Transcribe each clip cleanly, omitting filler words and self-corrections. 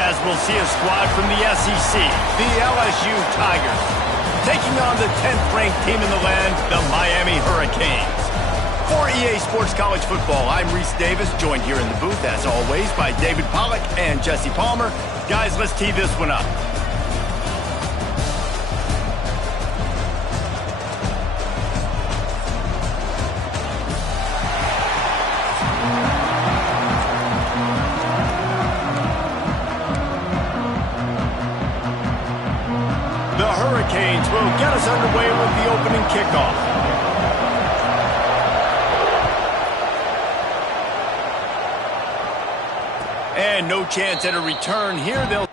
as we'll see a squad from the SEC, the LSU Tigers, taking on the 10th-ranked team in the land, the Miami Hurricanes. For EA Sports College Football, I'm Reese Davis, joined here in the booth, as always, by David Pollack and Jesse Palmer. Guys, let's tee this one up. The Hurricanes will get us underway with the opening kickoff. And no chance at a return here. They'll...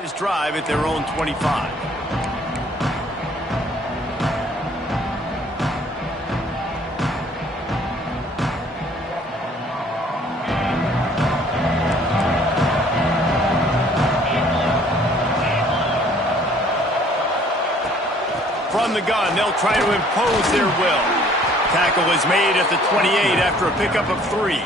This drive at their own 25. From the gun, they'll try to impose their will. Tackle is made at the 28 after a pickup of 3.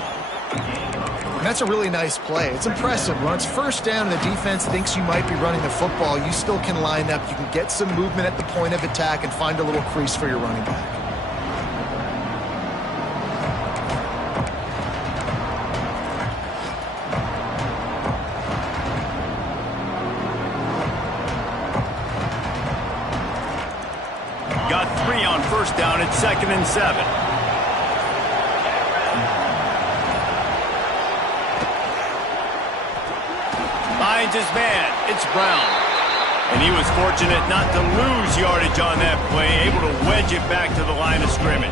That's a really nice play. It's impressive. When it's first down and the defense thinks you might be running the football, you still can line up. You can get some movement at the point of attack and find a little crease for your running back. Got 3 on first down at 2nd and 7. Finds his man. It's Brown. And he was fortunate not to lose yardage on that play, able to wedge it back to the line of scrimmage.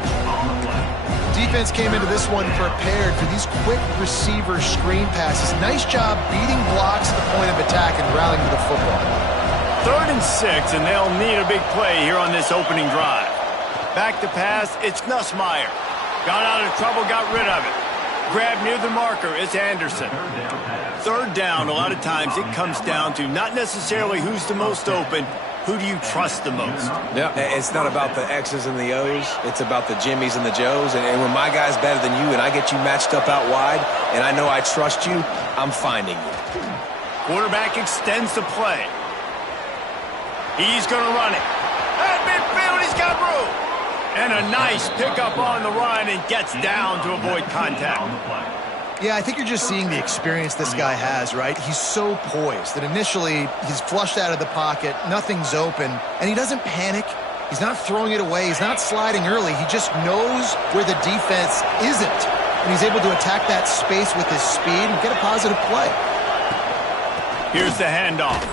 Defense came into this one prepared for these quick receiver screen passes. Nice job beating blocks at the point of attack and rallying to the football. 3rd and 6, and they'll need a big play here on this opening drive. Back to pass, it's Nussmeier. Got out of trouble, got rid of it. Grab near the marker, it's Anderson. 3rd down, a lot of times it comes down to not necessarily who's the most open, who do you trust the most? Yeah, it's not about the X's and the O's. It's about the Jimmys and the Joes. And when my guy's better than you and I get you matched up out wide and I know I trust you, I'm finding you. Quarterback extends the play. He's going to run it. At midfield, he's got room. And a nice pickup on the run and gets down to avoid contact. Yeah, I think you're just seeing the experience this guy has, right? He's so poised that initially he's flushed out of the pocket, nothing's open, and he doesn't panic. He's not throwing it away. He's not sliding early. He just knows where the defense isn't, and he's able to attack that space with his speed and get a positive play. Here's the handoff.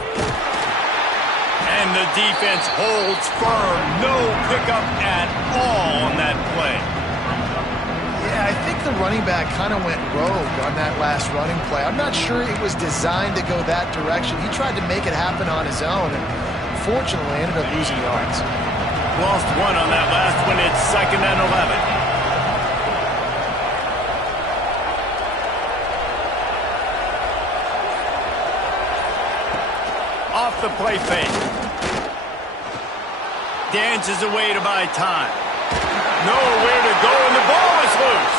And the defense holds firm. No pickup at all on that play. Yeah, I think the running back kind of went rogue on that last running play. I'm not sure it was designed to go that direction. He tried to make it happen on his own, and fortunately ended up losing yards. Lost 1 on that last one. It's 2nd and 11. Off the play fake. Dances away to buy time. Nowhere to go, and the ball is loose.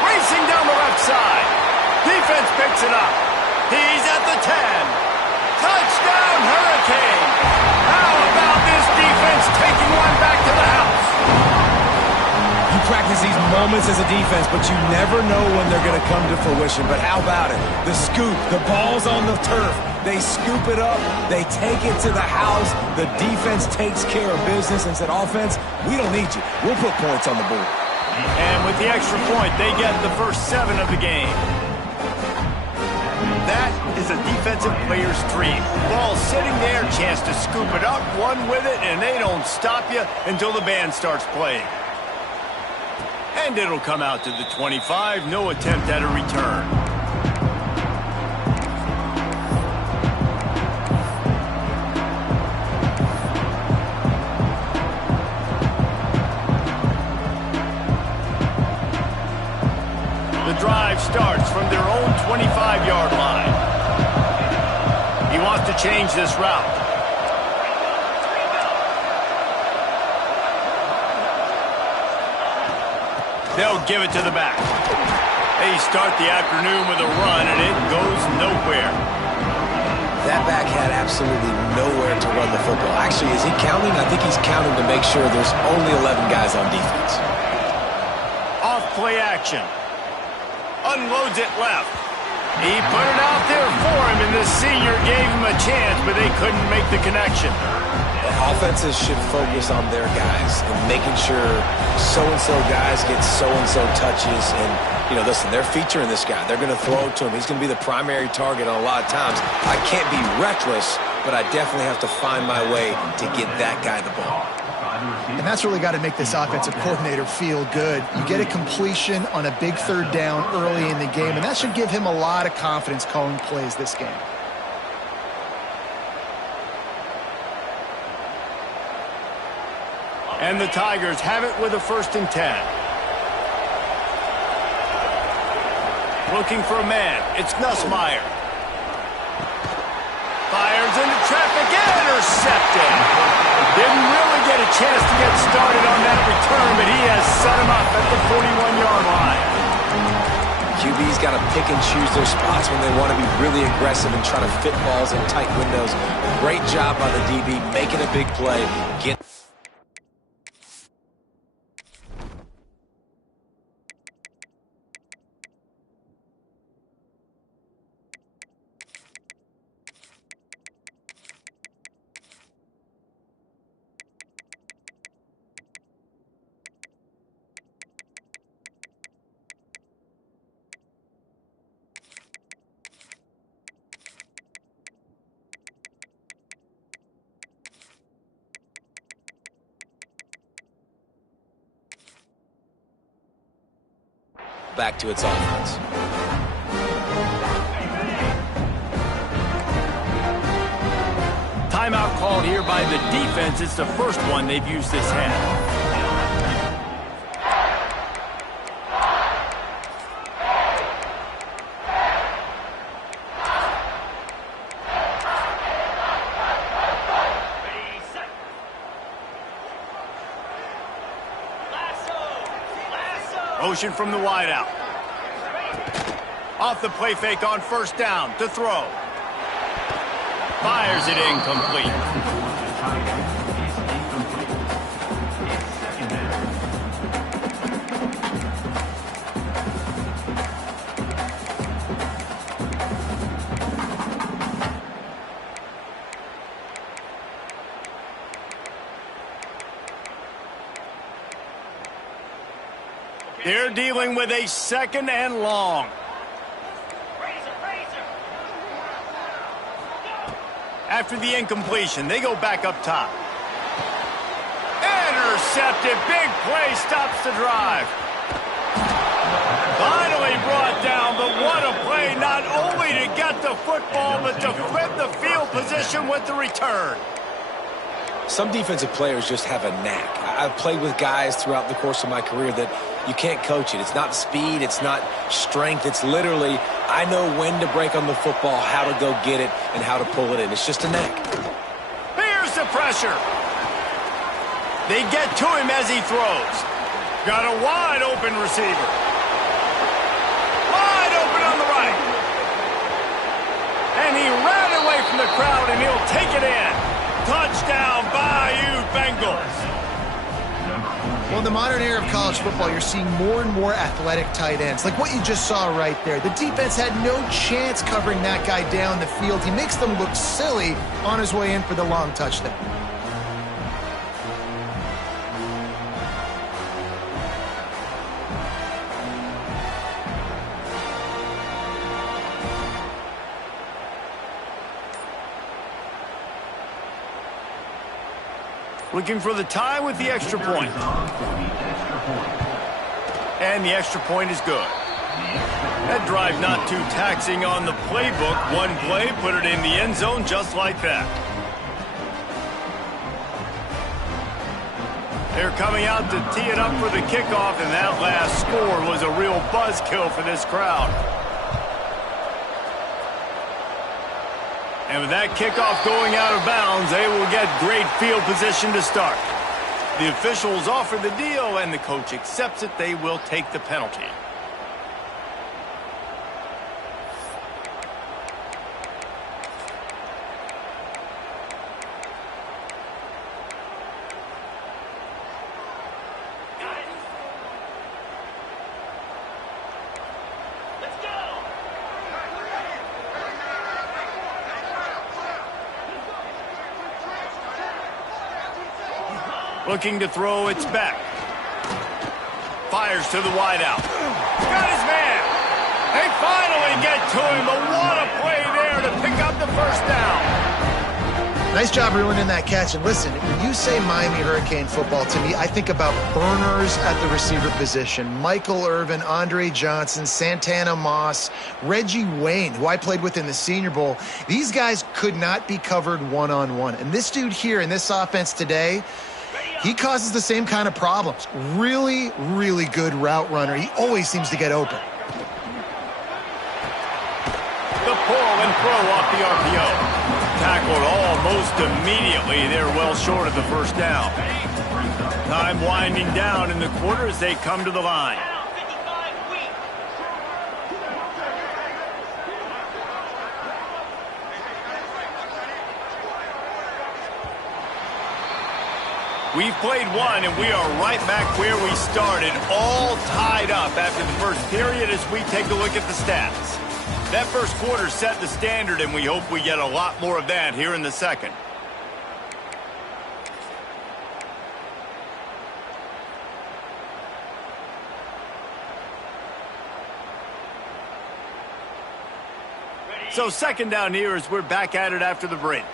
Racing down the left side. Defense picks it up. He's at the 10. Touchdown, Hurricane. How about this defense taking one back to the house? You practice these moments as a defense, but you never know when they're going to come to fruition. But how about it? The scoop, the ball's on the turf. They scoop it up. They take it to the house. The defense takes care of business and said, offense, we don't need you. We'll put points on the board. And with the extra point, they get the first 7 of the game. That is is a defensive player's dream. Ball sitting there, chance to scoop it up, run with it, and they don't stop you until the band starts playing. And it'll come out to the 25, no attempt at a return. The drive starts from their own 25-yard line. He wants to change this route. They'll give it to the back. They start the afternoon with a run, and it goes nowhere. That back had absolutely nowhere to run the football. Actually, is he counting? I think he's counting to make sure there's only 11 guys on defense. Off play action. Unloads it left. He put it out there for him, and the senior gave him a chance, but they couldn't make the connection. Offenses should focus on their guys and making sure so-and-so guys get so-and-so touches. And, you know, listen, they're featuring this guy. They're going to throw it to him. He's going to be the primary target on a lot of times. I can't be reckless, but I definitely have to find my way to get that guy the ball. And that's really got to make this offensive coordinator feel good. You get a completion on a big third down early in the game, and that should give him a lot of confidence calling plays this game. And the Tigers have it with a 1st and 10. Looking for a man. It's Nussmeier. Fires into traffic. Intercepted. Didn't really get a chance to get started on that return, but he has set him up at the 41-yard line. QB's got to pick and choose their spots when they want to be really aggressive and try to fit balls in tight windows. Great job by the DB making a big play. Back to its offense. Timeout called here by the defense. It's the first one they've used this half. Motion from the wideout. Off the play fake on 1st down to throw. Fires it incomplete. They're dealing with a 2nd and long. After the incompletion, they go back up top. Intercepted. Big play stops the drive. Finally brought down, but what a play, not only to get the football, but to flip the field position with the return. Some defensive players just have a knack. I've played with guys throughout the course of my career that you can't coach it. It's not speed. It's not strength. It's literally, I know when to break on the football, how to go get it, and how to pull it in. It's just a knack. Here's the pressure. They get to him as he throws. Got a wide open receiver. Wide open on the right. And he ran away from the crowd, and he'll take it in. Touchdown, Bayou Bengals. Well, in the modern era of college football, you're seeing more and more athletic tight ends, like what you just saw right there. The defense had no chance covering that guy down the field. He makes them look silly on his way in for the long touchdown. Looking for the tie with the extra point. And the extra point is good. That drive not too taxing on the playbook. One play, put it in the end zone just like that. They're coming out to tee it up for the kickoff, and that last score was a real buzzkill for this crowd. And with that kickoff going out of bounds, they will get great field position to start. The officials offer the deal, and the coach accepts it. They will take the penalty. Looking to throw, it's back. Fires to the wideout. Got his man. They finally get to him, but what a play there to pick up the first down. Nice job ruining that catch. And listen, when you say Miami Hurricane football, to me, I think about burners at the receiver position. Michael Irvin, Andre Johnson, Santana Moss, Reggie Wayne, who I played with in the Senior Bowl. These guys could not be covered one-on-one. And this dude here in this offense today, he causes the same kind of problems. Really, really good route runner. He always seems to get open. The pull and throw off the RPO. Tackled almost immediately. They're well short of the first down. Time winding down in the quarter as they come to the line. We've played one, and we are right back where we started, all tied up after the first period as we take a look at the stats. That first quarter set the standard, and we hope we get a lot more of that here in the second. So second down here as we're back at it after the break.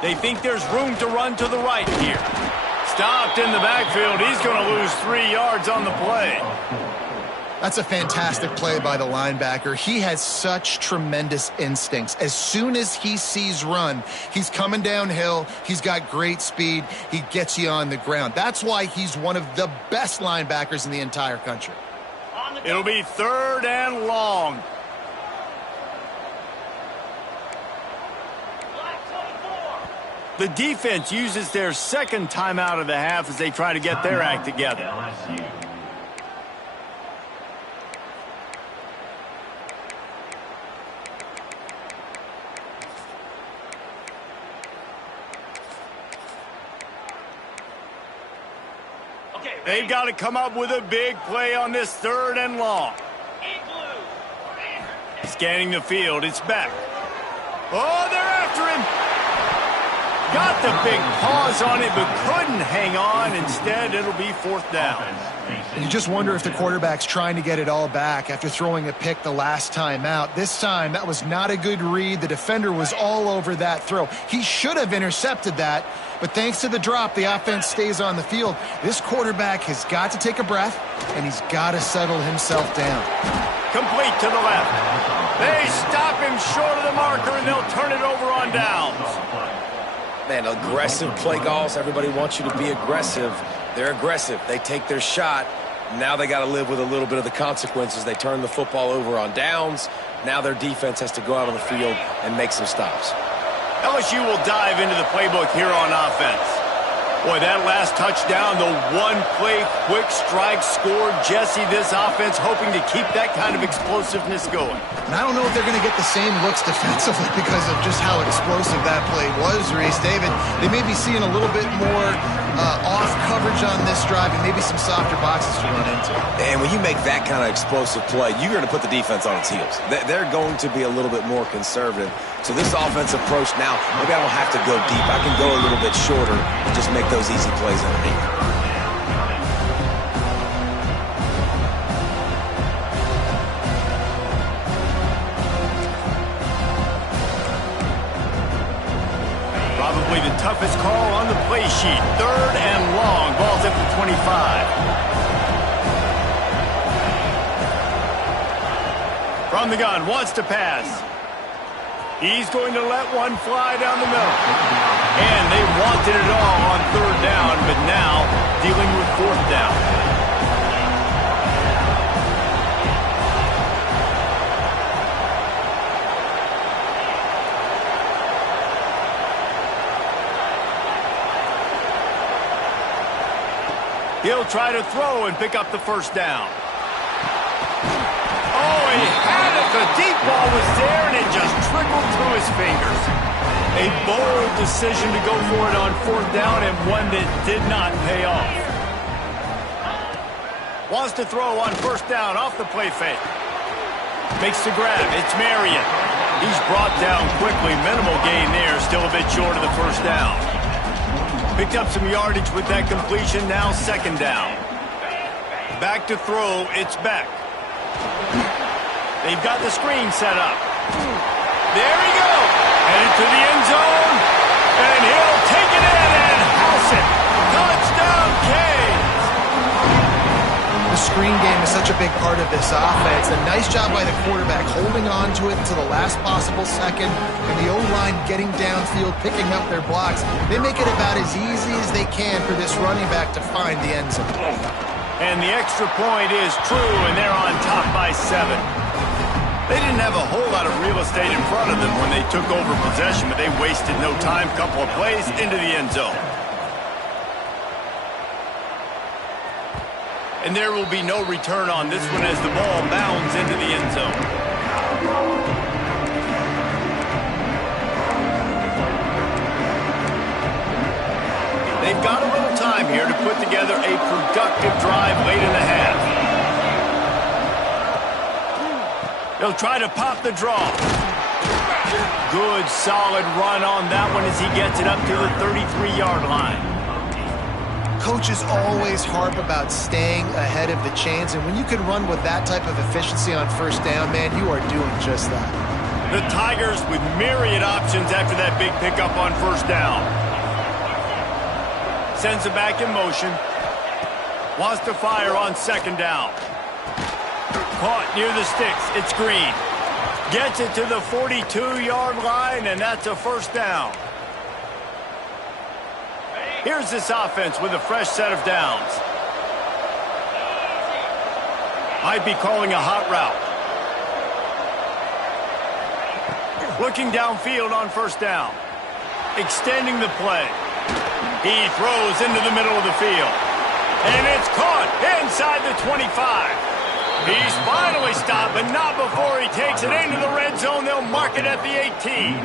They think there's room to run to the right here. Stopped in the backfield. He's going to lose 3 yards on the play. That's a fantastic play by the linebacker. He has such tremendous instincts. As soon as he sees run, he's coming downhill. He's got great speed. He gets you on the ground. That's why he's one of the best linebackers in the entire country. It'll be third and long. The defense uses their second timeout of the half as they try to get their act together. They've got to come up with a big play on this third and long. Scanning the field, it's back. Oh, they're after him. Got the big pause on it, but couldn't hang on. Instead, it'll be fourth down. You just wonder if the quarterback's trying to get it all back after throwing a pick the last time out. This time, that was not a good read. The defender was all over that throw. He should have intercepted that, but thanks to the drop, the offense stays on the field. This quarterback has got to take a breath, and he's got to settle himself down. Complete to the left. They stop him short of the marker, and they'll turn it over on downs. Man, aggressive play calls. Everybody wants you to be aggressive. They're aggressive. They take their shot. Now they got to live with a little bit of the consequences. They turn the football over on downs. Now their defense has to go out on the field and make some stops. LSU will dive into the playbook here on offense. Boy, that last touchdown, the one-play quick strike scored. Jesse, this offense hoping to keep that kind of explosiveness going. And I don't know if they're going to get the same looks defensively because of just how explosive that play was, Reese. David, they may be seeing a little bit more off coverage on this drive and maybe some softer boxes to run into. And when you make that kind of explosive play, you're going to put the defense on its heels. They're going to be a little bit more conservative. So this offensive approach now, maybe I don't have to go deep. I can go a little bit shorter and just make those easy plays underneath. toughest call on the play sheet. 3rd and long. Ball's at the 25. From the gun, wants to pass. He's going to let one fly down the middle. And they wanted it all on 3rd down, but now dealing with 4th down. He'll try to throw and pick up the 1st down. Oh, he had it. The deep ball was there, and it just trickled through his fingers. A bold decision to go for it on 4th down, and one that did not pay off. Wants to throw on 1st down off the play fake. Makes the grab. It's Marion. He's brought down quickly. Minimal gain there. Still a bit short of the 1st down. Picked up some yardage with that completion. Now 2nd down. Back to throw. It's Beck. They've got the screen set up. There he goes. Headed to the end zone. And he'll take it in and house it. Touchdown, Canes. The screen game is such a big part of this offense. A nice job by the quarterback holding on to it to the last possible second, and the O-line getting downfield, picking up their blocks. They make it about as easy as they can for this running back to find the end zone. And the extra point is true, and they're on top by 7. They didn't have a whole lot of real estate in front of them when they took over possession, but they wasted no time. Couple of plays into the end zone. And there will be no return on this one as the ball bounds into the end zone. They've got a little time here to put together a productive drive late in the half. They'll try to pop the draw. Good, solid run on that one as he gets it up to the 33-yard line. Coaches always harp about staying ahead of the chains, and when you can run with that type of efficiency on 1st down, man, you are doing just that. The Tigers with myriad options after that big pickup on 1st down. Sends it back in motion. Wants to fire on 2nd down. Caught near the sticks. It's Green. Gets it to the 42-yard line, and that's a 1st down. Here's this offense with a fresh set of downs. Might be calling a hot route. Looking downfield on 1st down. Extending the play. He throws into the middle of the field. And it's caught inside the 25. He's finally stopped, but not before he takes it into the red zone. They'll mark it at the 18.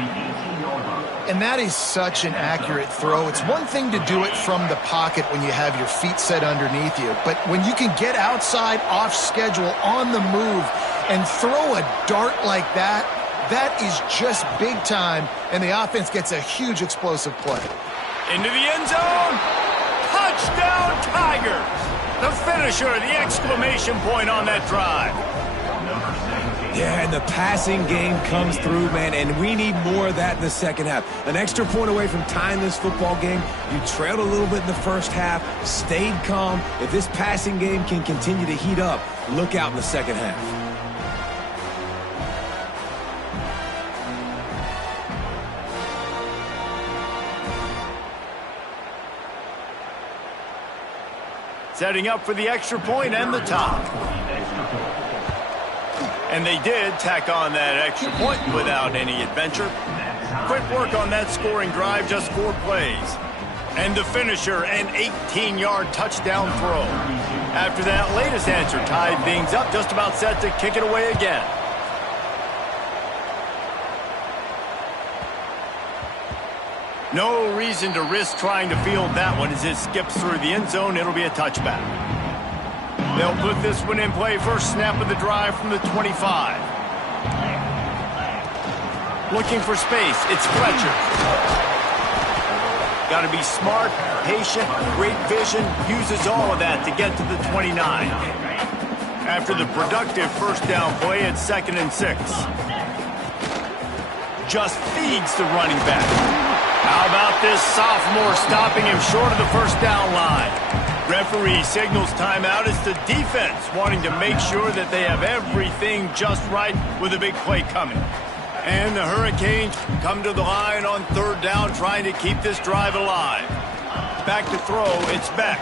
And that is such an accurate throw. It's one thing to do it from the pocket when you have your feet set underneath you, but when you can get outside, off schedule, on the move, and throw a dart like that, that is just big time, and the offense gets a huge explosive play. Into the end zone. Touchdown, Tigers. The finisher, the exclamation point on that drive. Yeah, and the passing game comes through, man, and we need more of that in the 2nd half. An extra point away from tying this football game. You trailed a little bit in the 1st half, stayed calm. If this passing game can continue to heat up, look out in the 2nd half. Setting up for the extra point and the top. And they did tack on that extra point without any adventure. Quick work on that scoring drive, just 4 plays. And the finisher, an 18-yard touchdown throw. After that latest answer tied things up, just about set to kick it away again. No reason to risk trying to field that one as it skips through the end zone. It'll be a touchback. They'll put this one in play. First snap of the drive from the 25. Looking for space. It's Fletcher. Got to be smart, patient, great vision. Uses all of that to get to the 29. After the productive 1st down play, it's 2nd and 6. Just feeds the running back. How about this sophomore stopping him short of the first down line? Referee signals timeout. It's the defense wanting to make sure that they have everything just right with a big play coming. And the Hurricanes come to the line on third down, trying to keep this drive alive. Back to throw, it's Beck.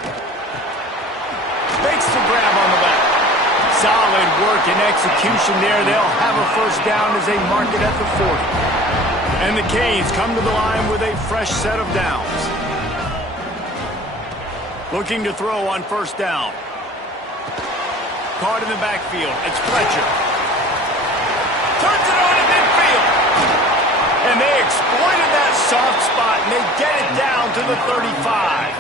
Makes the grab on the back. Solid work and execution there. They'll have a first down as they mark it at the 40. And the Canes come to the line with a fresh set of downs. Looking to throw on first down. Caught in the backfield. It's Fletcher. Turns it on to midfield. And they exploited that soft spot, and they get it down to the 35.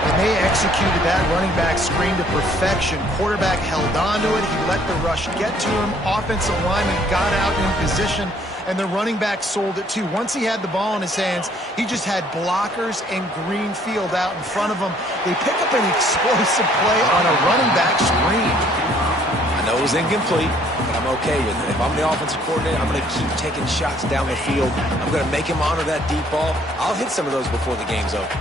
And they executed that running back screen to perfection. Quarterback held on to it. He let the rush get to him. Offensive lineman got out in position, and the running back sold it too. Once he had the ball in his hands, he just had blockers and green field out in front of him. They pick up an explosive play on a running back screen. I know it was incomplete, but I'm okay with it. If I'm the offensive coordinator, I'm going to keep taking shots down the field. I'm going to make him honor that deep ball. I'll hit some of those before the game's over.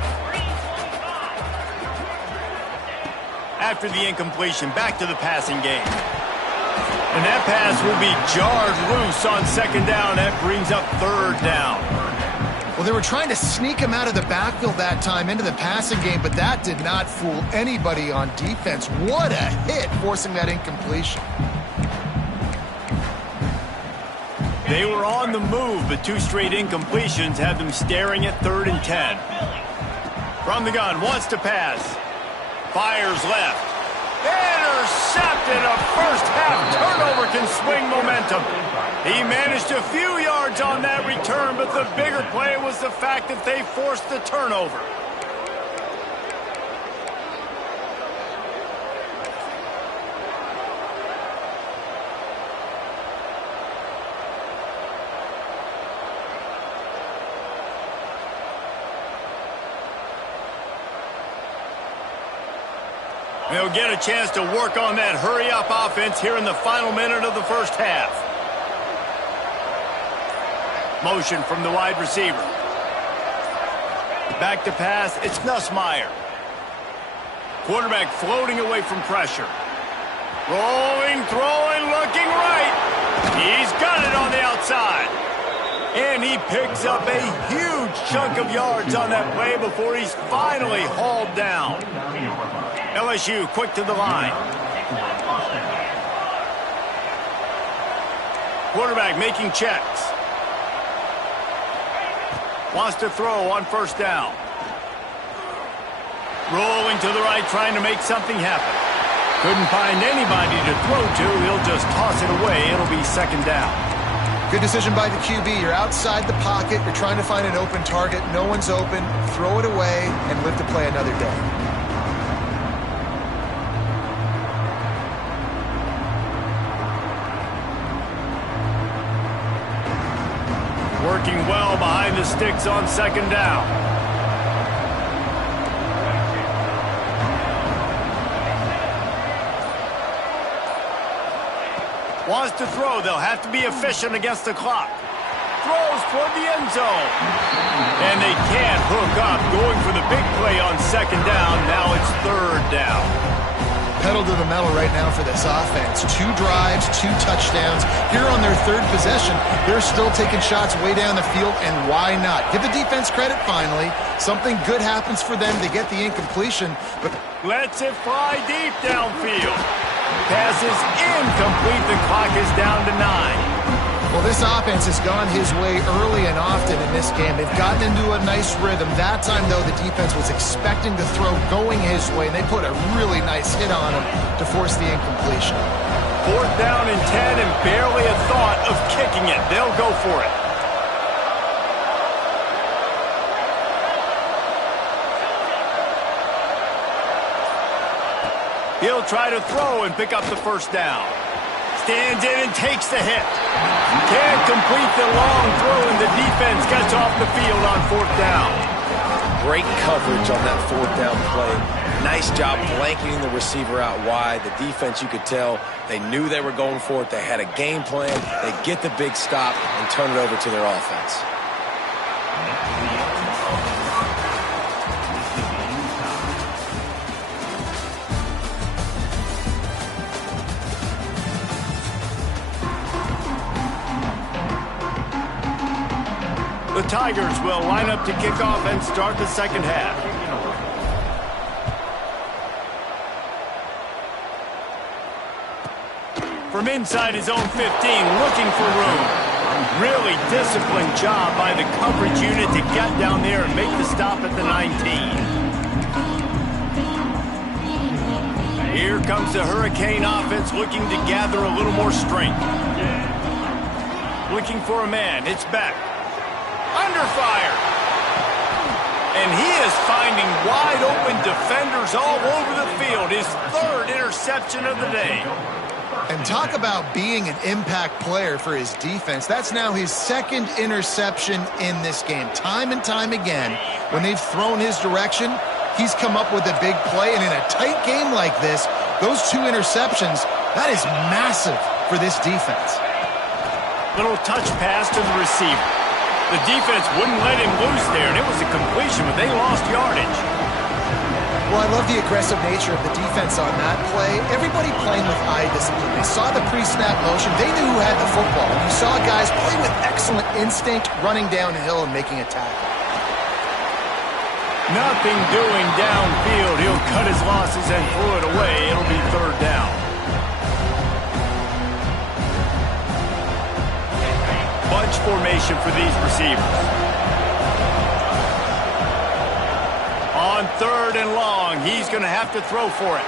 After the incompletion, back to the passing game. And that pass will be jarred loose on second down. That brings up third down. Well, they were trying to sneak him out of the backfield that time into the passing game, but that did not fool anybody on defense. What a hit, forcing that incompletion. They were on the move, but two straight incompletions had them staring at 3rd and 10. From the gun, wants to pass. Fires left. Intercepted. A first-half turnover can swing momentum. He managed a few yards on that return, but the bigger play was the fact that they forced the turnover. They'll get a chance to work on that hurry-up offense here in the final minute of the first half. Motion from the wide receiver. Back to pass, it's Nussmeier. Quarterback floating away from pressure. Rolling, throwing, looking right. He's got it on the outside. And he picks up a huge chunk of yards on that play before he's finally hauled down. LSU quick to the line. Quarterback making checks. Wants to throw on first down. Rolling to the right, trying to make something happen. Couldn't find anybody to throw to. He'll just toss it away. It'll be second down. Good decision by the QB. You're outside the pocket. You're trying to find an open target. No one's open. Throw it away and live to play another day. Working well behind the sticks on second down. Wants to throw. They'll have to be efficient against the clock. Throws toward the end zone. And they can't hook up. Going for the big play on second down. Now it's third down. Pedal to the metal right now for this offense. 2 drives, 2 touchdowns. Here on their 3rd possession, they're still taking shots way down the field, and why not? Give the defense credit finally. Something good happens for them. They get the incompletion, but lets it fly deep downfield. Pass is incomplete. The clock is down to 9. Well, this offense has gone his way early and often in this game. They've gotten into a nice rhythm. That time, though, the defense was expecting the throw going his way, and they put a really nice hit on him to force the incompletion. 4th down and 10, and barely a thought of kicking it. They'll go for it. He'll try to throw and pick up the first down. Stands in and takes the hit. Can't complete the long throw, and the defense gets off the field on 4th down. Great coverage on that 4th down play. Nice job blanketing the receiver out wide. The defense, you could tell, they knew they were going for it. They had a game plan. They get the big stop and turn it over to their offense. The Tigers will line up to kick off and start the second half. From inside his own 15, looking for room. Really disciplined job by the coverage unit to get down there and make the stop at the 19. Here comes the Hurricane offense looking to gather a little more strength. Looking for a man. It's Beck. Under fire. And he is finding wide open defenders all over the field. His third interception of the day. And talk about being an impact player for his defense. That's now his second interception in this game. Time and time again, when they've thrown his direction, he's come up with a big play. And in a tight game like this, those two interceptions, that is massive for this defense. Little touch pass to the receiver. The defense wouldn't let him loose there, and it was a completion, but they lost yardage. Well, I love the aggressive nature of the defense on that play. Everybody playing with eye discipline. They saw the pre-snap motion. They knew who had the football. And you saw guys play with excellent instinct, running downhill and making a tackle. Nothing doing downfield. He'll cut his losses and throw it away. It'll be third down. Bunch formation for these receivers. On third and long, he's going to have to throw for it.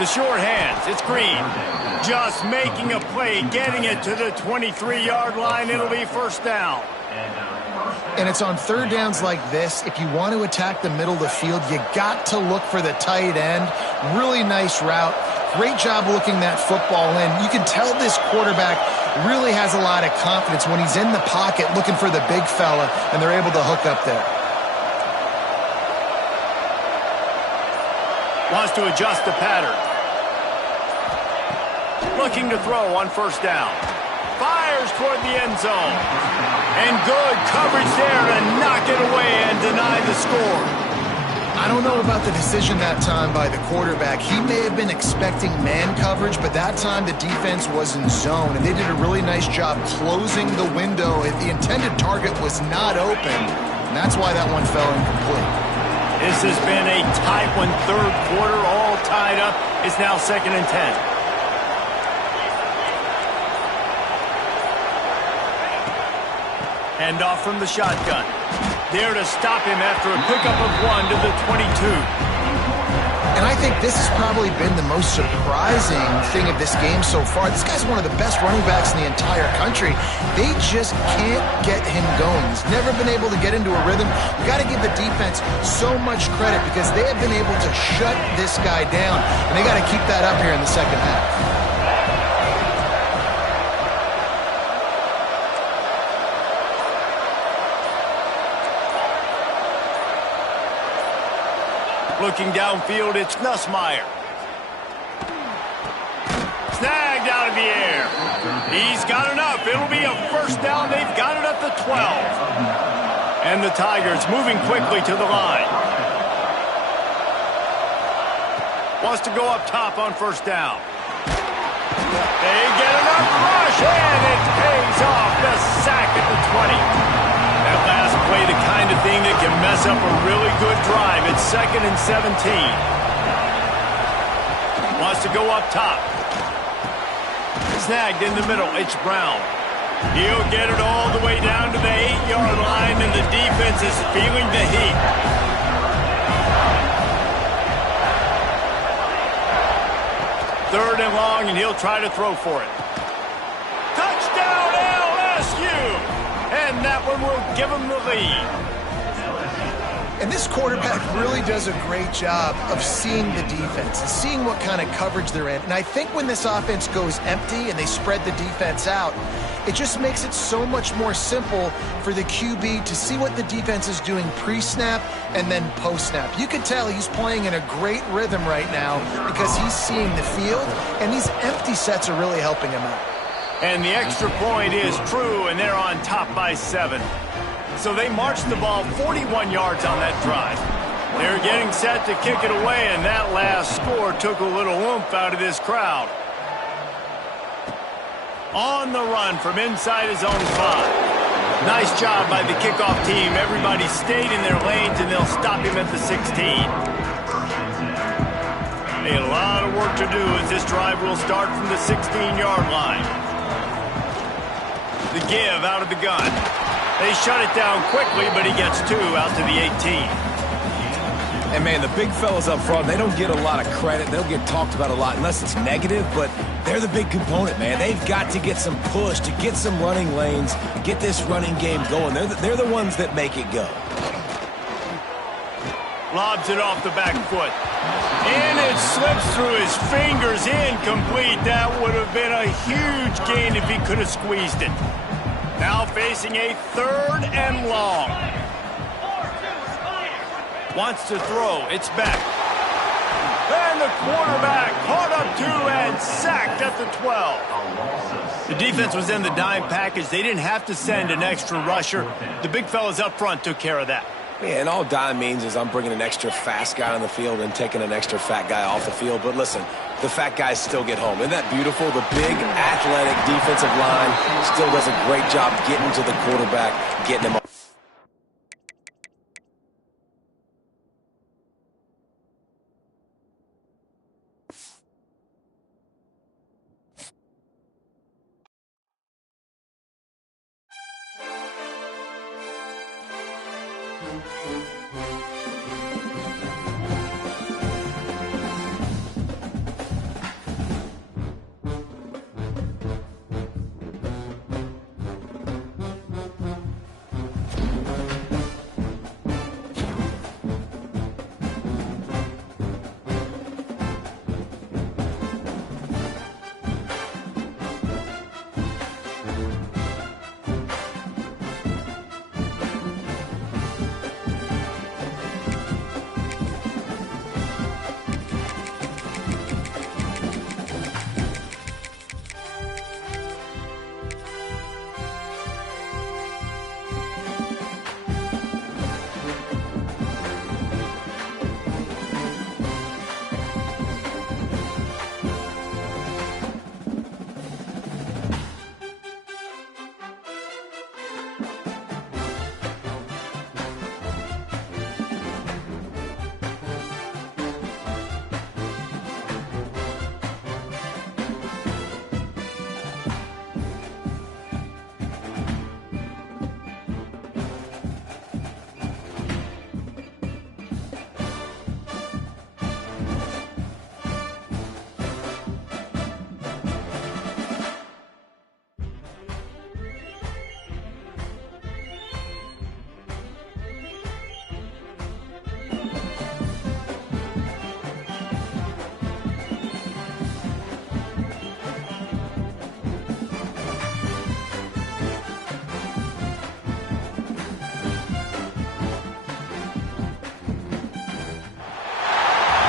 The short hands, it's Green. Just making a play, getting it to the 23-yard line. It'll be first down. And it's on third downs like this. If you want to attack the middle of the field, you got to look for the tight end. Really nice route. Great job looking that football in. You can tell this quarterback really has a lot of confidence when he's in the pocket looking for the big fella, and they're able to hook up there. Wants to adjust the pattern. Looking to throw on first down. Fires toward the end zone. And good coverage there to knock it away and deny the score. I don't know about the decision that time by the quarterback. He may have been expecting man coverage, but that time the defense was in zone, and they did a really nice job closing the window. The intended target was not open, and that's why that one fell incomplete. This has been a tight one, third quarter, all tied up. It's now 2nd and 10. Hand off from the shotgun. There to stop him after a pickup of 1 to the 22. And I think this has probably been the most surprising thing of this game so far. This guy's one of the best running backs in the entire country. They just can't get him going. He's never been able to get into a rhythm. You got to give the defense so much credit because they have been able to shut this guy down, and they got to keep that up here in the second half. Looking downfield, it's Nussmeier. Snagged out of the air. He's got enough. It'll be a first down. They've got it at the 12. And the Tigers moving quickly to the line. Wants to go up top on first down. They get enough rush, and it pays off. The sack at the 20. That last play, the kind of thing that can mess up a really good drive. It's 2nd and 17. Wants to go up top. Snagged in the middle. It's Brown. He'll get it all the way down to the 8-yard line, and the defense is feeling the heat. Third and long, and he'll try to throw for it. Touchdown, LSU! And that one will give him the lead. And this quarterback really does a great job of seeing the defense and seeing what kind of coverage they're in. And I think when this offense goes empty and they spread the defense out, it just makes it so much more simple for the QB to see what the defense is doing pre-snap and then post-snap. You can tell he's playing in a great rhythm right now because he's seeing the field, and these empty sets are really helping him out. And the extra point is true, and they're on top by 7. So they marched the ball 41 yards on that drive. They're getting set to kick it away, and that last score took a little oomph out of this crowd. On the run from inside his own 5. Nice job by the kickoff team. Everybody stayed in their lanes, and they'll stop him at the 16. A lot of work to do as this drive will start from the 16-yard line. The give out of the gun. They shut it down quickly, but he gets 2 out to the 18. And, man, the big fellas up front, they don't get a lot of credit. They'll get talked about a lot unless it's negative, but they're the big component, man. They've got to get some push, to get some running lanes, get this running game going. They're the ones that make it go. Lobs it off the back foot. And it slips through his fingers, incomplete. That would have been a huge gain if he could have squeezed it. Now facing a 3rd and long. Wants to throw. It's back. And the quarterback caught up 2 and sacked at the 12. The defense was in the dime package. They didn't have to send an extra rusher. The big fellas up front took care of that. Yeah, and all dime means is I'm bringing an extra fast guy on the field and taking an extra fat guy off the field. But listen, the fat guys still get home. Isn't that beautiful? The big, athletic defensive line still does a great job getting to the quarterback, getting him off.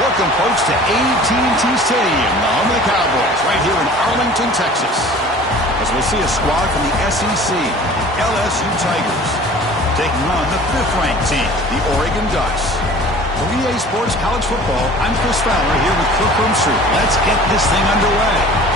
Welcome, folks, to AT&T Stadium, the home of the Cowboys, right here in Arlington, Texas. As we'll see a squad from the SEC, the LSU Tigers, taking on the 5th-ranked team, the Oregon Ducks. For EA Sports College Football, I'm Chris Fowler here with Kirk Rumstrud. Let's get this thing underway.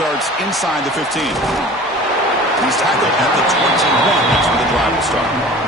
starts inside the 15. He's tackled at the 21. That's where the drive will start.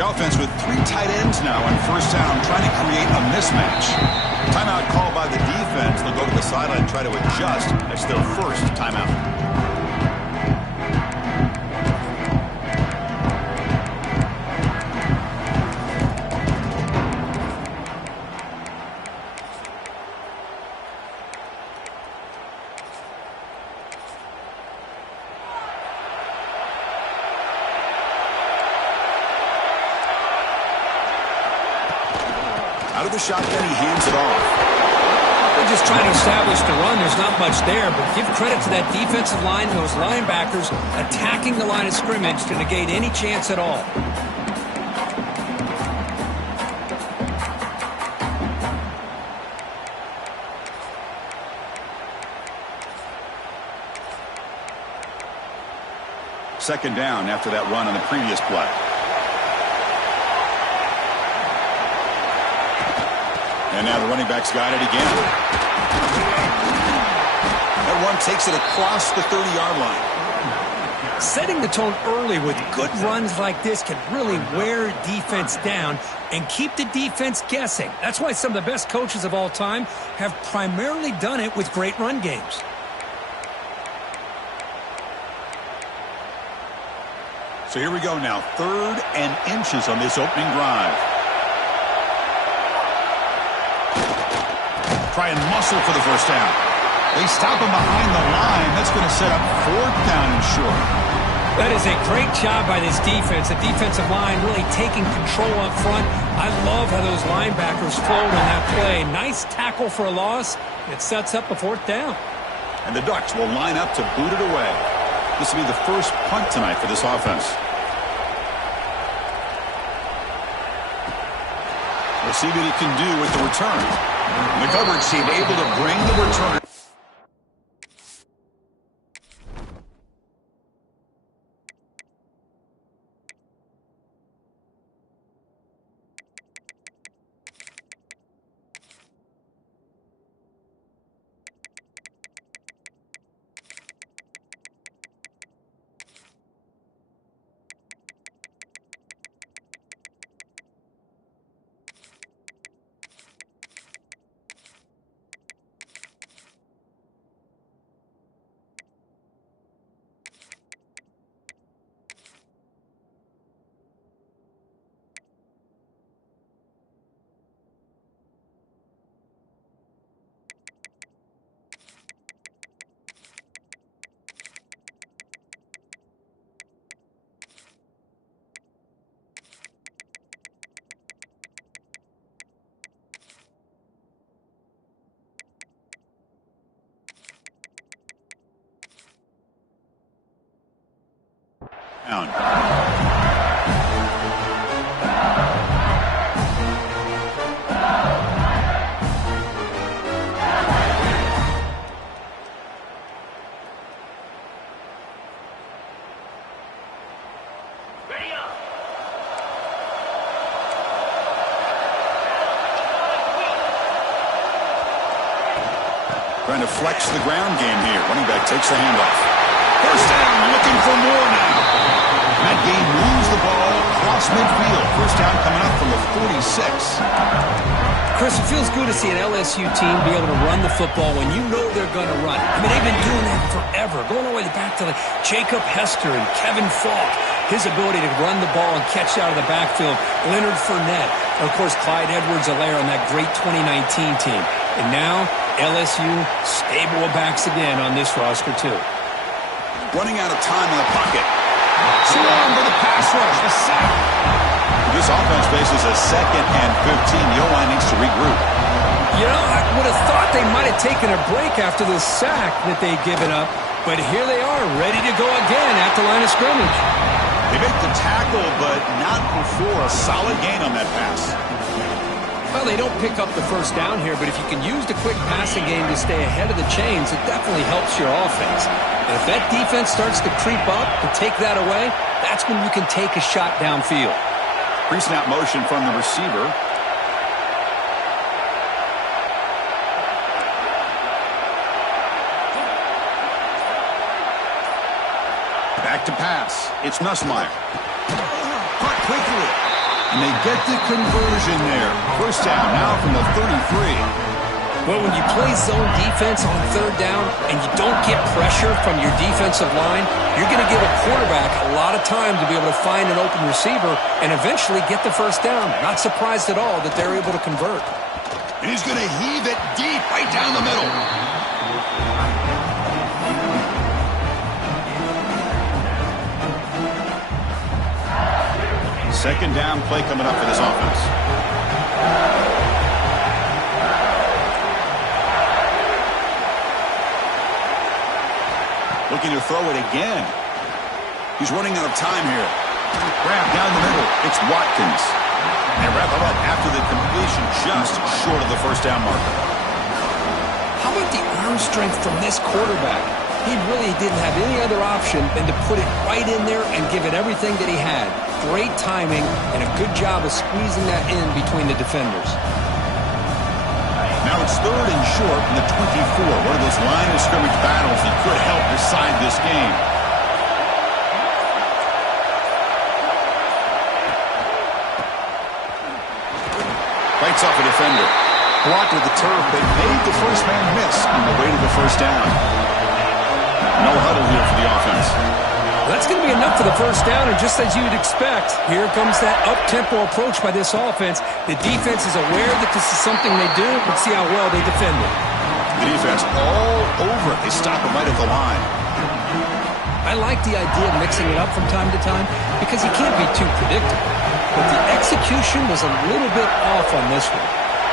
Offense with 3 tight ends now on first down, trying to create a mismatch. Timeout called by the defense. They'll go to the sideline and try to adjust. That's their first timeout. Out of the shotgun, he hands it off. They're just trying to establish the run. There's not much there, but give credit to that defensive line, those linebackers attacking the line of scrimmage to negate any chance at all. Second down after that run on the previous play. And now the running back's got it again. That one takes it across the 30-yard line. Setting the tone early with good runs like this can really wear defense down and keep the defense guessing. That's why some of the best coaches of all time have primarily done it with great run games. So here we go now. 3rd and inches on this opening drive. Try and muscle for the first down. They stop him behind the line. That's going to set up 4th down and short. That is a great job by this defense. The defensive line really taking control up front. I love how those linebackers flowed on that play. Nice tackle for a loss. It sets up a 4th down. And the Ducks will line up to boot it away. This will be the first punt tonight for this offense. We'll see what he can do with the return. The coverage team able to bring the return. Down. Trying to flex the ground game here. Running back takes the handoff. First down, looking for more now. That game moves the ball across midfield. First down coming up from the 46. Chris, it feels good to see an LSU team be able to run the football when you know they're going to run. I mean, they've been doing that forever, going all the way back to Jacob Hester and Kevin Falk. His ability to run the ball and catch out of the backfield, Leonard Fournette, and of course Clyde Edwards-Helaire on that great 2019 team. And now LSU stable of backs again on this roster too. Running out of time in the pocket. Swarm for the pass rush, the sack. This offense faces a 2nd and 15. The O-line needs to regroup. You know, I would have thought they might have taken a break after the sack that they've given up, but here they are, ready to go again at the line of scrimmage. They make the tackle, but not before a solid gain on that pass. Well, they don't pick up the first down here, but if you can use the quick passing game to stay ahead of the chains, it definitely helps your offense. And if that defense starts to creep up and take that away, that's when you can take a shot downfield. Pre-snap motion from the receiver. Back to pass. It's Nussmeier. Caught quickly. And they get the conversion there. First down now from the 33. Well, when you play zone defense on 3rd down and you don't get pressure from your defensive line, you're going to give a quarterback a lot of time to be able to find an open receiver and eventually get the first down. Not surprised at all that they're able to convert. And he's going to heave it deep right down the middle. Second down play coming up for this offense. Looking to throw it again. He's running out of time here. Grab down the middle. It's Watkins. And wrap it up after the completion, just short of the first down marker. How about the arm strength from this quarterback? He really didn't have any other option than to put it right in there and give it everything that he had. Great timing and a good job of squeezing that in between the defenders. Now it's 3rd and short from the 24. One of those line of scrimmage battles that could help decide this game. Fights off a defender. Blocked with the turf, but made the first man miss on the way to the first down. No huddle here for the offense. That's going to be enough for the first down, and just as you'd expect, here comes that up-tempo approach by this offense. The defense is aware that this is something they do. Let's see how well they defend it. The defense all over it. They stop him right at the line. I like the idea of mixing it up from time to time because you can't be too predictable. But the execution was a little bit off on this one.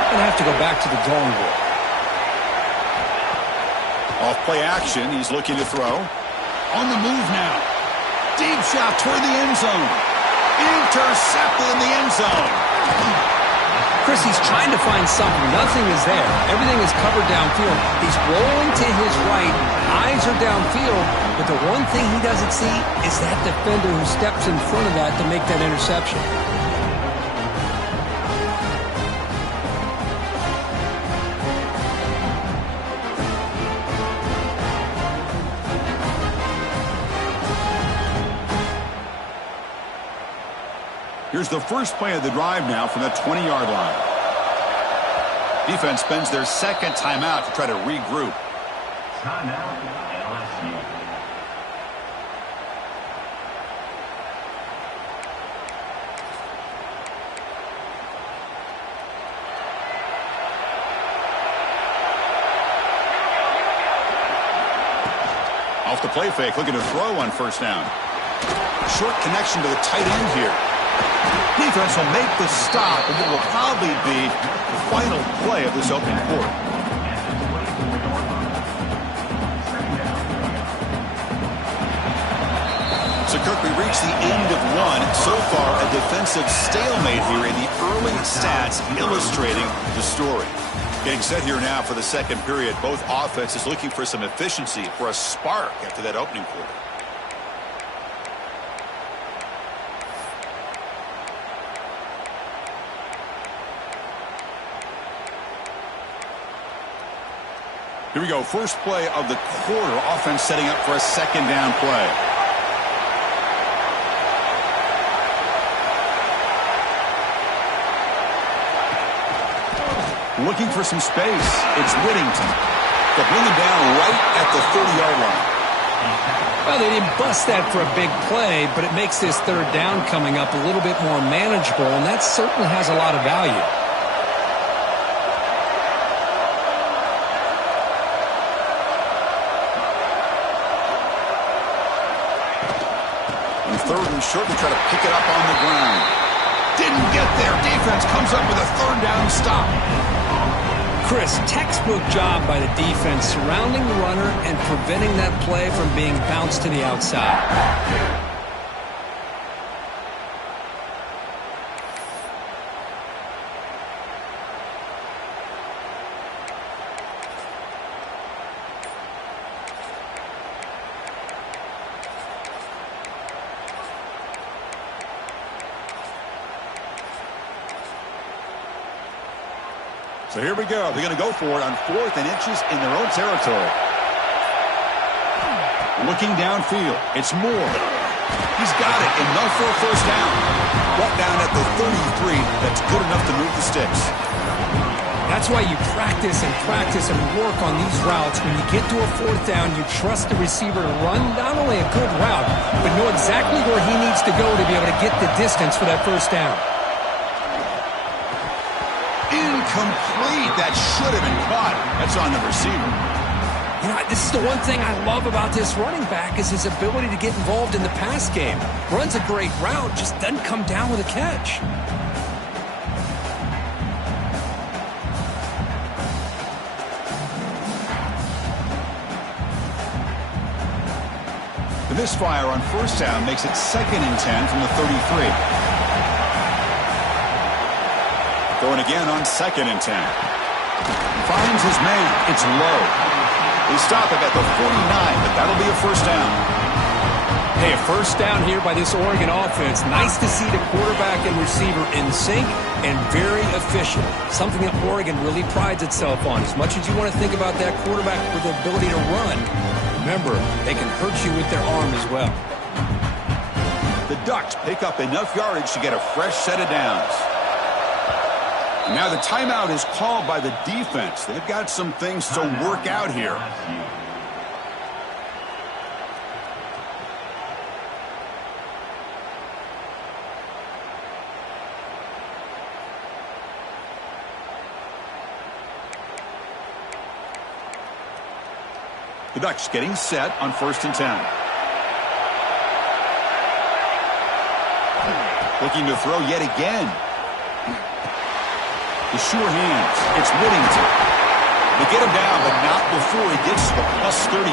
I'm going to have to go back to the drawing board. Off play action. He's looking to throw. On the move now. Deep shot toward the end zone. Intercepted in the end zone. Chris, he's trying to find something. Nothing is there. Everything is covered downfield. He's rolling to his right. Eyes are downfield. But the one thing he doesn't see is that defender who steps in front of that to make that interception. Here's the first play of the drive now from the 20-yard line. Defense spends their second timeout to try to regroup. Timeout, LSU. Off the play fake, looking to throw on first down. Short connection to the tight end here. Defense will make the stop, and it will probably be the final play of this opening quarter. So, Kirk, we reached the end of one. So far, a defensive stalemate here in the early stats illustrating the story. Getting set here now for the second period. Both offenses looking for some efficiency, for a spark after that opening quarter. Here we go. First play of the quarter. Offense setting up for a second down play. Looking for some space. It's Whittington. They'll bring him down right at the 30-yard line. Well, they didn't bust that for a big play, but it makes this third down coming up a little bit more manageable, and that certainly has a lot of value. And third and short, they try to pick it up on the ground. Didn't get there. Defense comes up with a third down stop. Chris, textbook job by the defense surrounding the runner and preventing that play from being bounced to the outside. So here we go. They're going to go for it on 4th and inches in their own territory. Looking downfield. It's Moore. He's got it. Enough for a first down. Brought down at the 33. That's good enough to move the sticks. That's why you practice and work on these routes. When you get to a 4th down, you trust the receiver to run not only a good route, but know exactly where he needs to go to be able to get the distance for that first down. Incomplete. That should have been caught. That's on the receiver. You know, this is the one thing I love about this running back is his ability to get involved in the pass game. Runs a great route, just doesn't come down with a catch. The misfire on first down makes it 2nd and 10 from the 33. Going again on 2nd and 10. Finds his man. It's low. They stop him at the 49, but that'll be a first down. Hey, a first down here by this Oregon offense. Nice to see the quarterback and receiver in sync and very efficient. Something that Oregon really prides itself on. As much as you want to think about that quarterback with the ability to run, remember, they can hurt you with their arm as well. The Ducks pick up enough yardage to get a fresh set of downs. Now the timeout is called by the defense. They've got some things to work out here. The Ducks getting set on 1st and 10. Looking to throw yet again. The sure hands. It's Whittington. They get him down, but not before he gets to the plus 38.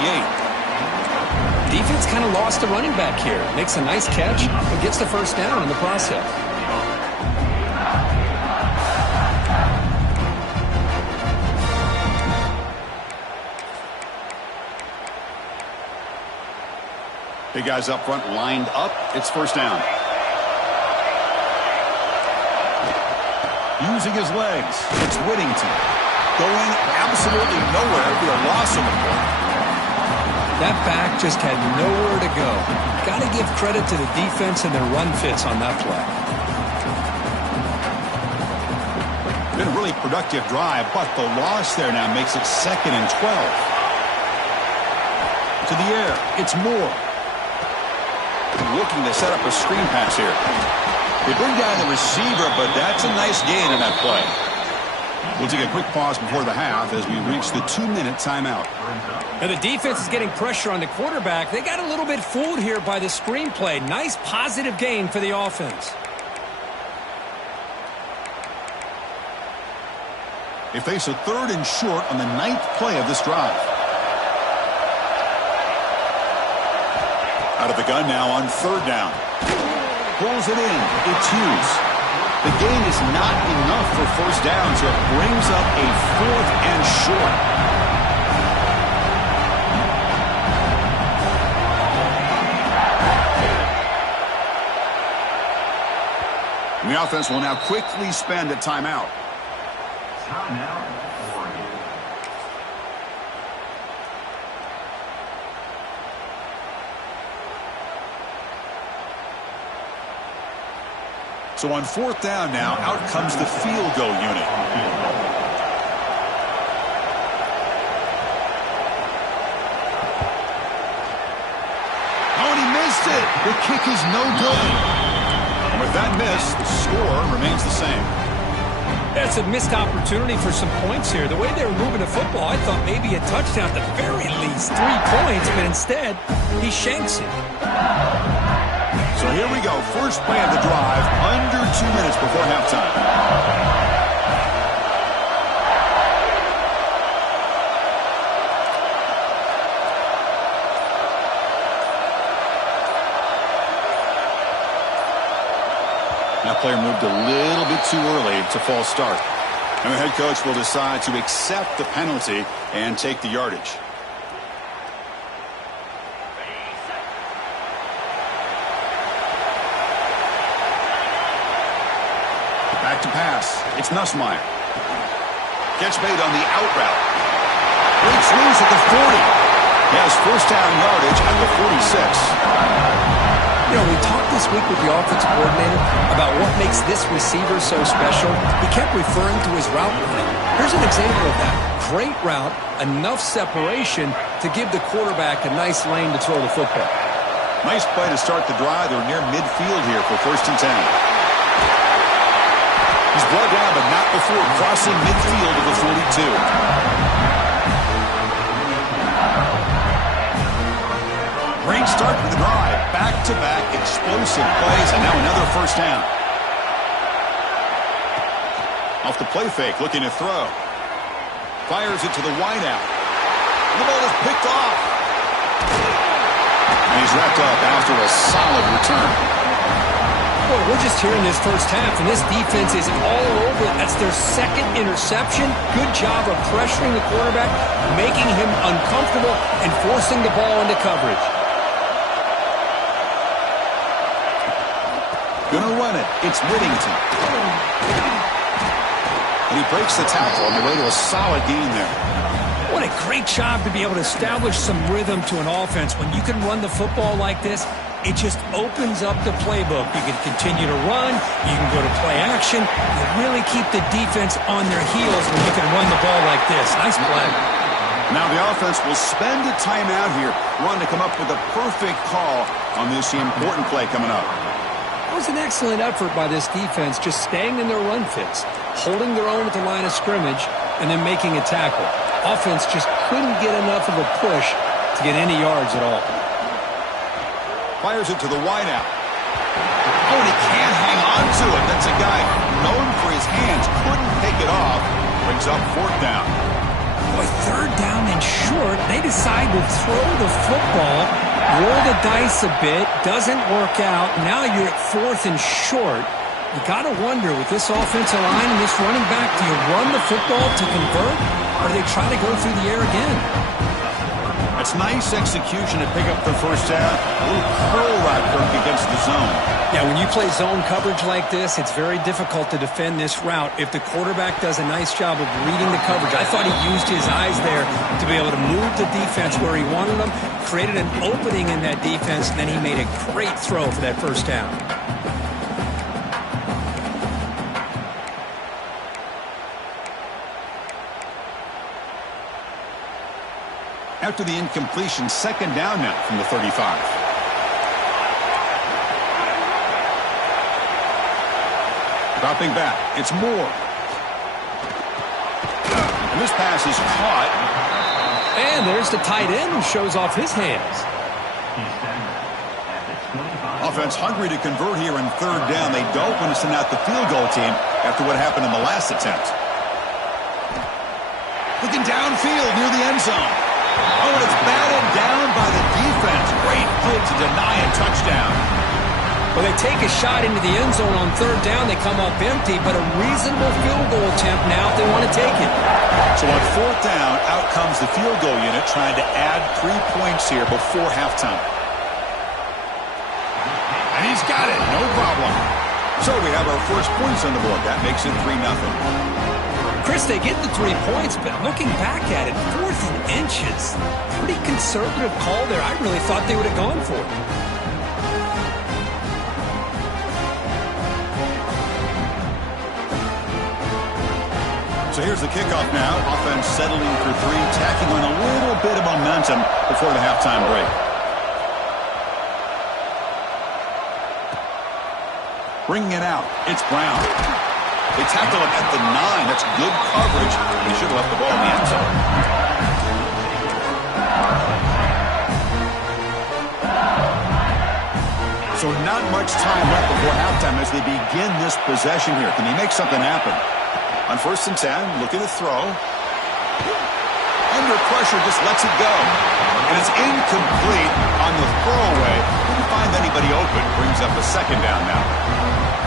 Defense kind of lost the running back here. Makes a nice catch, but gets the first down in the process. Big guys up front lined up. It's first down. Using his legs. It's Whittington. Going absolutely nowhere for a loss of the ball. That back just had nowhere to go. Got to give credit to the defense and their run fits on that play. Been a really productive drive, but the loss there now makes it 2nd and 12. To the air. It's Moore. Looking to set up a screen pass here. They bring down the receiver, but that's a nice gain in that play. We'll take a quick pause before the half as we reach the 2-minute timeout. Now the defense is getting pressure on the quarterback. They got a little bit fooled here by the screen play. Nice positive gain for the offense. They face a 3rd and short on the 9th play of this drive. Out of the gun now on 3rd down. Pulls it in. It's Hughes. The gain is not enough for first down, so it brings up a 4th and short. And the offense will now quickly spend a timeout. Timeout, Oregon. So on 4th down now, out comes the field goal unit. missed it. The kick is no good. And with that miss, the score remains the same. That's a missed opportunity for some points here. The way they were moving the football, I thought maybe a touchdown at the very least, 3 points, but instead, he shanks it. So here we go, first play of the drive, under 2 minutes before halftime. That player moved a little bit too early. It's a false start. And the head coach will decide to accept the penalty and take the yardage. Back to pass. It's Nussmeier. Gets made on the out route. Breaks loose at the 40. He has first down yardage at the 46. You know, we talked this week with the offensive coordinator about what makes this receiver so special. He kept referring to his route running. Here's an example of that. Great route, enough separation to give the quarterback a nice lane to throw the football. Nice play to start the drive. They're near midfield here for 1st and 10. He's brought down, but not before crossing midfield of the 42. Great start for the drive. Back-to-back explosive plays, and now another first down. Off the play fake, looking to throw. Fires it to the wideout. The ball is picked off. And he's wrapped up after a solid return. Boy, we're just here in this first half, and this defense is all over it. That's their second interception. Good job of pressuring the quarterback, making him uncomfortable, and forcing the ball into coverage. Gonna run it. It's Whittington. And he breaks the tackle on the way to a solid gain there. What a great job to be able to establish some rhythm to an offense. When you can run the football like this, it just opens up the playbook. You can continue to run. You can go to play action. You really keep the defense on their heels when you can run the ball like this. Nice play. Now the offense will spend a timeout here, wanting to come up with a perfect call on this important play coming up. That was an excellent effort by this defense, just staying in their run fits, holding their own at the line of scrimmage, and then making a tackle. Offense just couldn't get enough of a push to get any yards at all. Fires it to the wideout. Oh, and he can't hang on to it. That's a guy known for his hands. Couldn't pick it off. Brings up 4th down. Boy, 3rd down and short. They decide to throw the football, roll the dice a bit, doesn't work out. Now you're at 4th and short. You got to wonder, with this offensive line and this running back, do you run the football to convert, or do they try to go through the air again? That's nice execution to pick up the first down. A little curl route work against the zone. Yeah, when you play zone coverage like this, it's very difficult to defend this route if the quarterback does a nice job of reading the coverage. I thought he used his eyes there to be able to move the defense where he wanted them, created an opening in that defense, and then he made a great throw for that first down. After the incompletion, 2nd down now from the 35. Dropping back, it's Moore. And this pass is caught. And there's the tight end who shows off his hands. Offense hungry to convert here in 3rd down. They don't want to send out the field goal team after what happened in the last attempt. Looking downfield near the end zone. Oh, and it's batted down by the defense. Great play to deny a touchdown. Well, they take a shot into the end zone on 3rd down. They come up empty, but a reasonable field goal attempt now if they want to take it. So on 4th down, out comes the field goal unit trying to add 3 points here before halftime. And he's got it. No problem. So we have our first points on the board. That makes it 3-0. Chris, they get the 3 points, but looking back at it, 4th and inches. Pretty conservative call there. I really thought they would have gone for it. So here's the kickoff now. Offense settling for 3, tacking on a little bit of momentum before the halftime break. Bringing it out, it's Brown. They tackle him at the 9. That's good coverage. They should have left the ball in the end zone. So not much time left before halftime as they begin this possession here. Can they make something happen? On 1st and 10, looking to throw. Under pressure, just lets it go. And it's incomplete on the throwaway. Didn't find anybody open. Brings up a 2nd down now.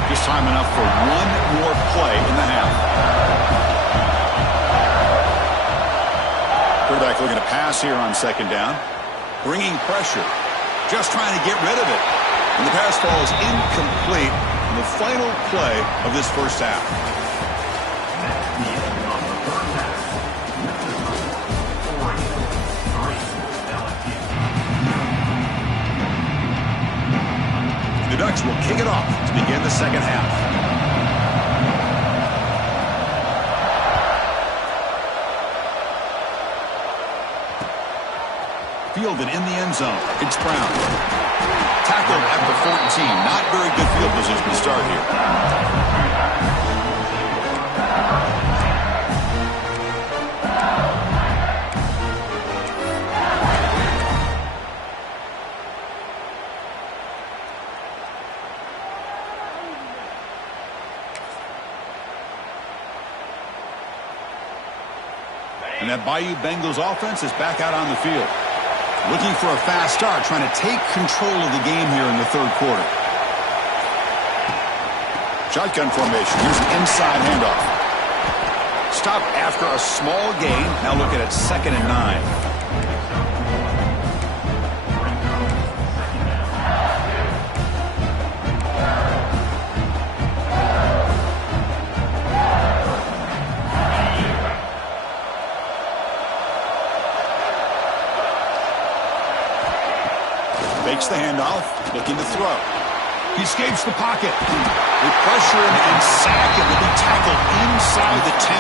Just time enough for one more play in the half. Quarterback looking to pass here on 2nd down. Bringing pressure. Just trying to get rid of it. And the pass falls incomplete in the final play of this first half. The Ducks will kick it off to begin the second half. Fielded in the end zone. It's Brown. Tackled at the 14. Not very good field position to start here. And that Bayou Bengals offense is back out on the field. Looking for a fast start, trying to take control of the game here in the 3rd quarter. Shotgun formation. Here's an inside handoff. Stop after a small gain. Now looking at 2nd and 9. Fakes the handoff, looking to throw. He escapes the pocket. They pressure him and sack him. He'll be tackled inside the 10.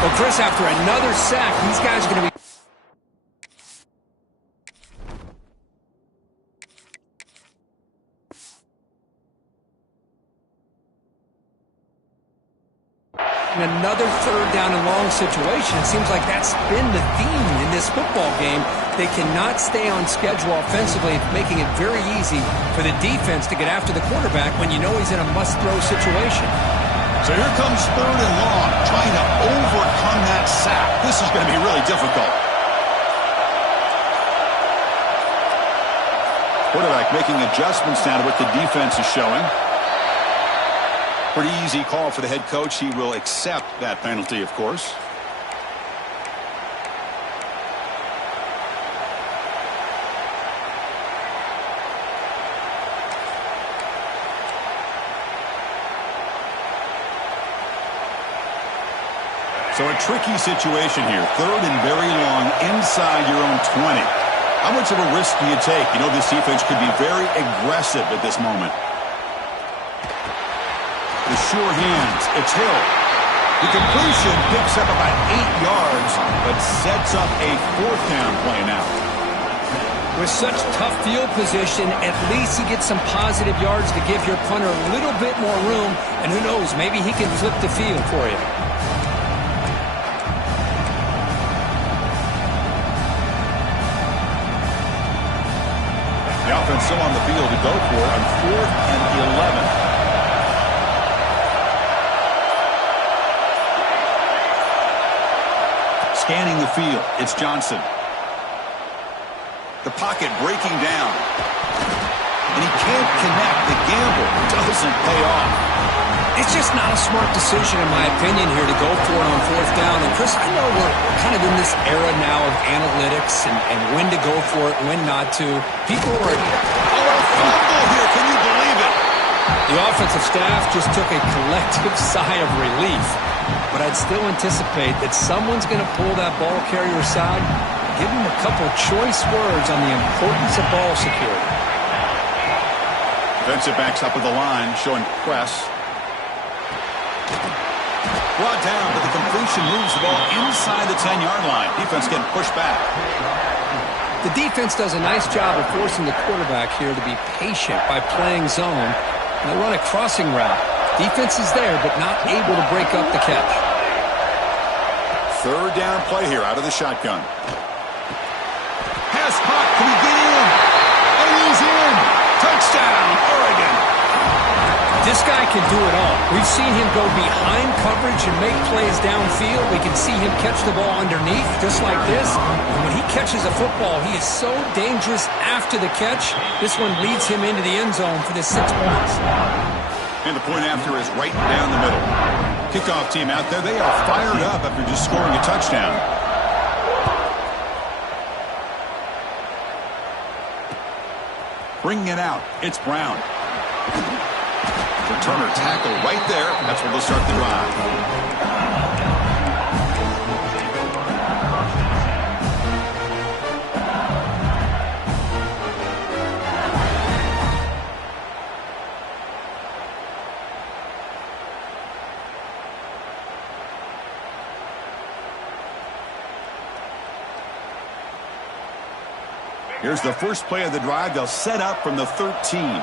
Well, Chris, after another sack, these guys are going to be... another 3rd down and long situation. It seems like that's been the theme in this football game. They cannot stay on schedule offensively, making it very easy for the defense to get after the quarterback when you know he's in a must-throw situation. So here comes 3rd and long, trying to overcome that sack. This is going to be really difficult. Quarterback making adjustments now to what the defense is showing. Pretty easy call for the head coach. He will accept that penalty, of course. So a tricky situation here. 3rd and very long inside your own 20. How much of a risk do you take? You know this defense could be very aggressive at this moment. The sure hands. It's Hill. The completion picks up about 8 yards, but sets up a 4th down play now. With such tough field position, at least he gets some positive yards to give your punter a little bit more room, and who knows, maybe he can flip the field for you. The offense still on the field to go for on 4th and 11. Scanning the field, it's Johnson. The pocket breaking down. And he can't connect. The gamble doesn't pay off. It's just not a smart decision, in my opinion, here to go for it on 4th down. And, Chris, I know we're kind of in this era now of analytics and when to go for it, when not to. People are... Oh, a fumble here. Can you believe it? The offensive staff just took a collective sigh of relief. But I'd still anticipate that someone's going to pull that ball carrier aside, give him a couple choice words on the importance of ball security. Defensive backs up at the line, showing press. Brought down, but the completion moves the ball inside the 10-yard line. Defense getting pushed back. The defense does a nice job of forcing the quarterback here to be patient by playing zone. They run a crossing route. Defense is there, but not able to break up the catch. Third down play here out of the shotgun. Pass caught. Can he get in? And he's in. Touchdown, Oregon. This guy can do it all. We've seen him go behind coverage and make plays downfield. We can see him catch the ball underneath, just like this. And when he catches a football, he is so dangerous after the catch. This one leads him into the end zone for the 6 points. And the point after is right down the middle. Kickoff team out there. They are fired up after just scoring a touchdown. Bringing it out. It's Brown. Returner tackle right there. That's where they'll start the drive. Here's the first play of the drive. They'll set up from the 13.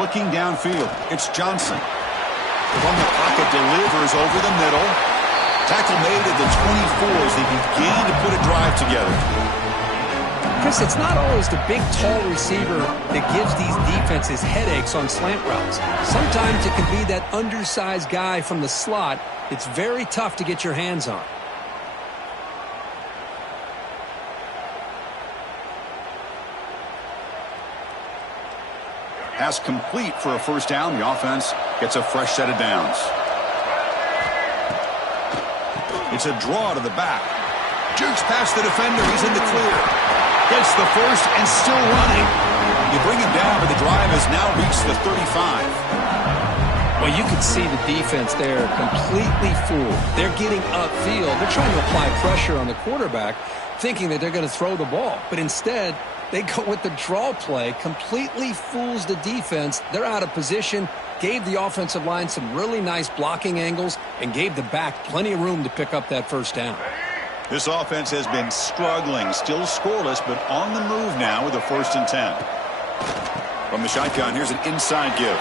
Looking downfield, it's Johnson. From the pocket, delivers over the middle. Tackle made at the 24 as they begin to put a drive together. Chris, it's not always the big, tall receiver that gives these defenses headaches on slant routes. Sometimes it can be that undersized guy from the slot. It's very tough to get your hands on. Pass complete for a first down. The offense gets a fresh set of downs. It's a draw to the back. Jukes past the defender. He's in the clear. Gets the first and still running. You bring him down, but the drive has now reached the 35. Well, you can see the defense there completely fooled. They're getting upfield. They're trying to apply pressure on the quarterback, thinking that they're going to throw the ball. But instead, they go with the draw play, completely fools the defense. They're out of position, gave the offensive line some really nice blocking angles, and gave the back plenty of room to pick up that first down. This offense has been struggling, still scoreless, but on the move now with a 1st and 10. From the shotgun, here's an inside give.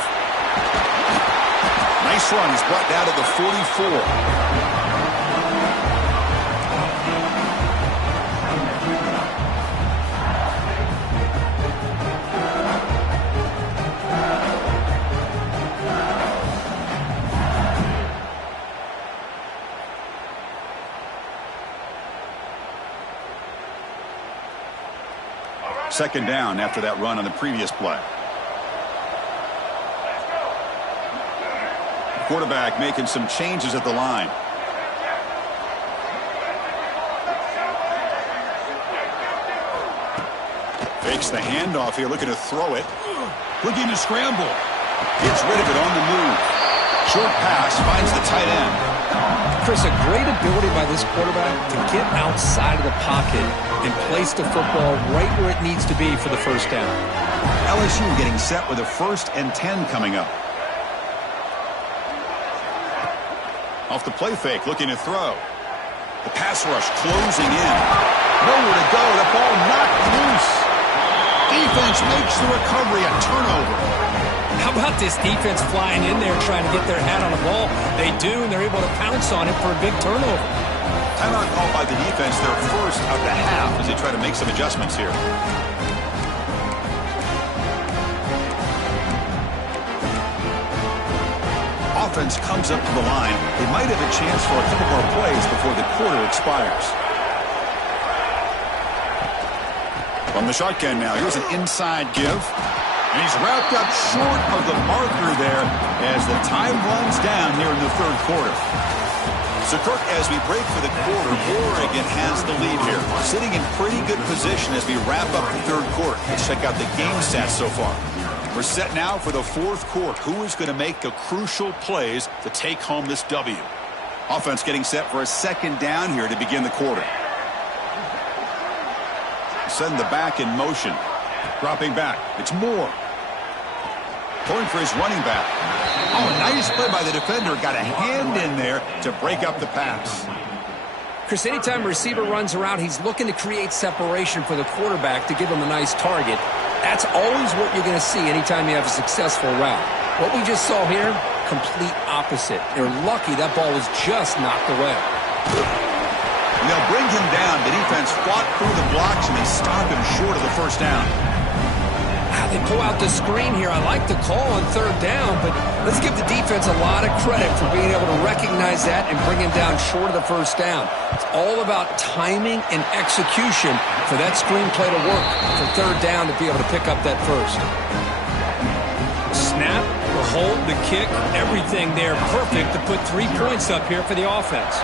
Nice run. He's brought down to the 44. Second down after that run on the previous play. Quarterback making some changes at the line. Fakes the handoff here, looking to throw it. Looking to scramble. Gets rid of it on the move. Short pass, finds the tight end. Chris, a great ability by this quarterback to get outside of the pocket and place the football right where it needs to be for the first down. LSU getting set with a 1st and 10 coming up. Off the play fake, looking to throw. The pass rush closing in. Nowhere to go. The ball knocked loose. Defense makes the recovery a turnover. How about this defense flying in there trying to get their hat on the ball? They do, and they're able to pounce on it for a big turnover. Timeout called by the defense, their first of the half as they try to make some adjustments here. Offense comes up to the line. They might have a chance for a couple more plays before the quarter expires. From the shotgun now, here's an inside give. And he's wrapped up short of the marker there as the time runs down here in the 3rd quarter. So, Kirk, as we break for the quarter, Oregon has the lead here. Sitting in pretty good position as we wrap up the 3rd quarter. Let's check out the game stats so far. We're set now for the 4th quarter. Who is going to make the crucial plays to take home this W? Offense getting set for a 2nd down here to begin the quarter. Send the back in motion. Dropping back. It's Moore. Going for his running back. Oh, nice play by the defender. Got a hand in there to break up the pass. Chris, anytime a receiver runs around, he's looking to create separation for the quarterback to give him a nice target. That's always what you're going to see anytime you have a successful route. What we just saw here, complete opposite. They're lucky that ball was just knocked away. And they'll bring him down. The defense fought through the blocks, and they stop him short of the first down. They pull out the screen here. I like the call on third down, but let's give the defense a lot of credit for being able to recognize that and bring him down short of the first down. It's all about timing and execution for that screenplay to work for third down to be able to pick up that first. Snap, the hold, the kick, everything there perfect to put 3 points up here for the offense.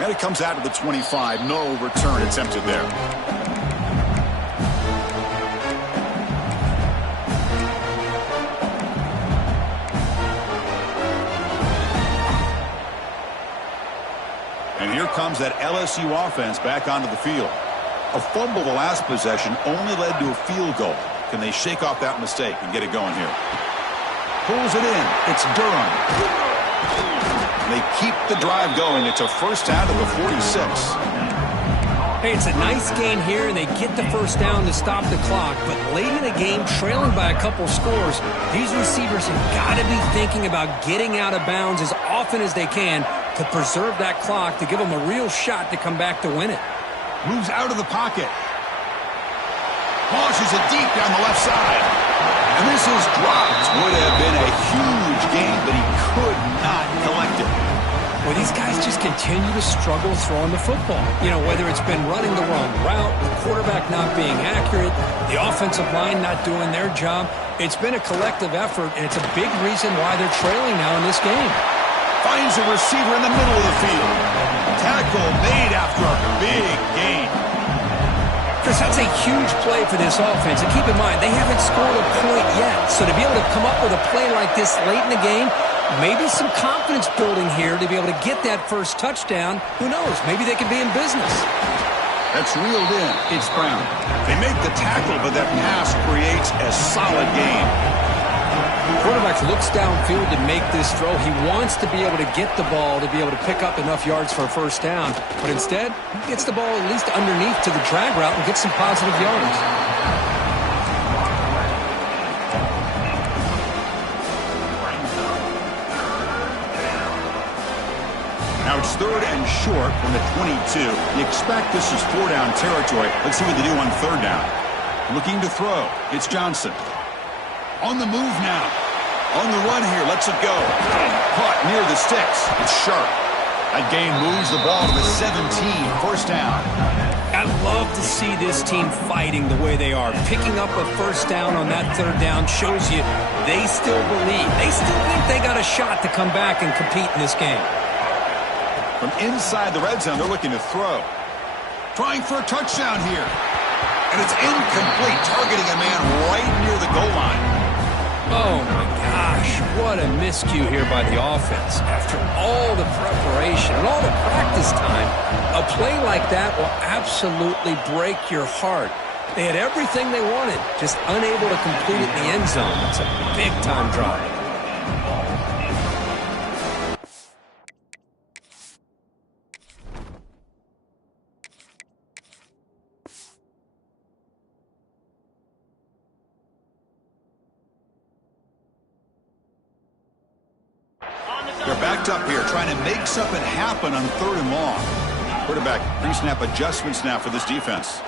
And it comes out of the 25. No return attempted there. And here comes that LSU offense back onto the field. A fumble the last possession only led to a field goal. Can they shake off that mistake and get it going here? Pulls it in. It's Durham. They keep the drive going. It's a first down to the 46. Hey, it's a nice gain here, and they get the first down to stop the clock. But late in the game, trailing by a couple scores, these receivers have got to be thinking about getting out of bounds as often as they can to preserve that clock, to give them a real shot to come back to win it. Moves out of the pocket. Launches it deep down the left side. And this is dropped. Would have been a huge gain, but he could not collect it. Well, these guys just continue to struggle throwing the football. You know, whether it's been running the wrong route, the quarterback not being accurate, the offensive line not doing their job. It's been a collective effort, and it's a big reason why they're trailing now in this game. Finds a receiver in the middle of the field. Tackle made after a big gain. Chris, that's a huge play for this offense. And keep in mind, they haven't scored a point yet. So to be able to come up with a play like this late in the game, maybe some confidence building here to be able to get that first touchdown. Who knows? Maybe they could be in business. That's reeled in. It's Brown. They make the tackle, but that pass creates a solid gain. The quarterback looks downfield to make this throw. He wants to be able to get the ball to be able to pick up enough yards for a first down. But instead, he gets the ball at least underneath to the drag route and gets some positive yards. Now it's third and short from the 22. You expect this is 4-down territory. Let's see what they do on third down. Looking to throw. It's Johnson. On the move now. On the run here. Lets it go. Caught near the sticks. It's sharp. That gain moves the ball to the 17. First down. I love to see this team fighting the way they are. Picking up a first down on that third down shows you they still believe. They still think they got a shot to come back and compete in this game. From inside the red zone, they're looking to throw. Trying for a touchdown here. And it's incomplete, targeting a man right near the goal line. Oh, my gosh. What a miscue here by the offense. After all the preparation and all the practice time, a play like that will absolutely break your heart. They had everything they wanted, just unable to complete it in the end zone. It's a big-time drive. They're backed up here, trying to make something happen on third and long. Quarterback pre-snap adjustments now for this defense.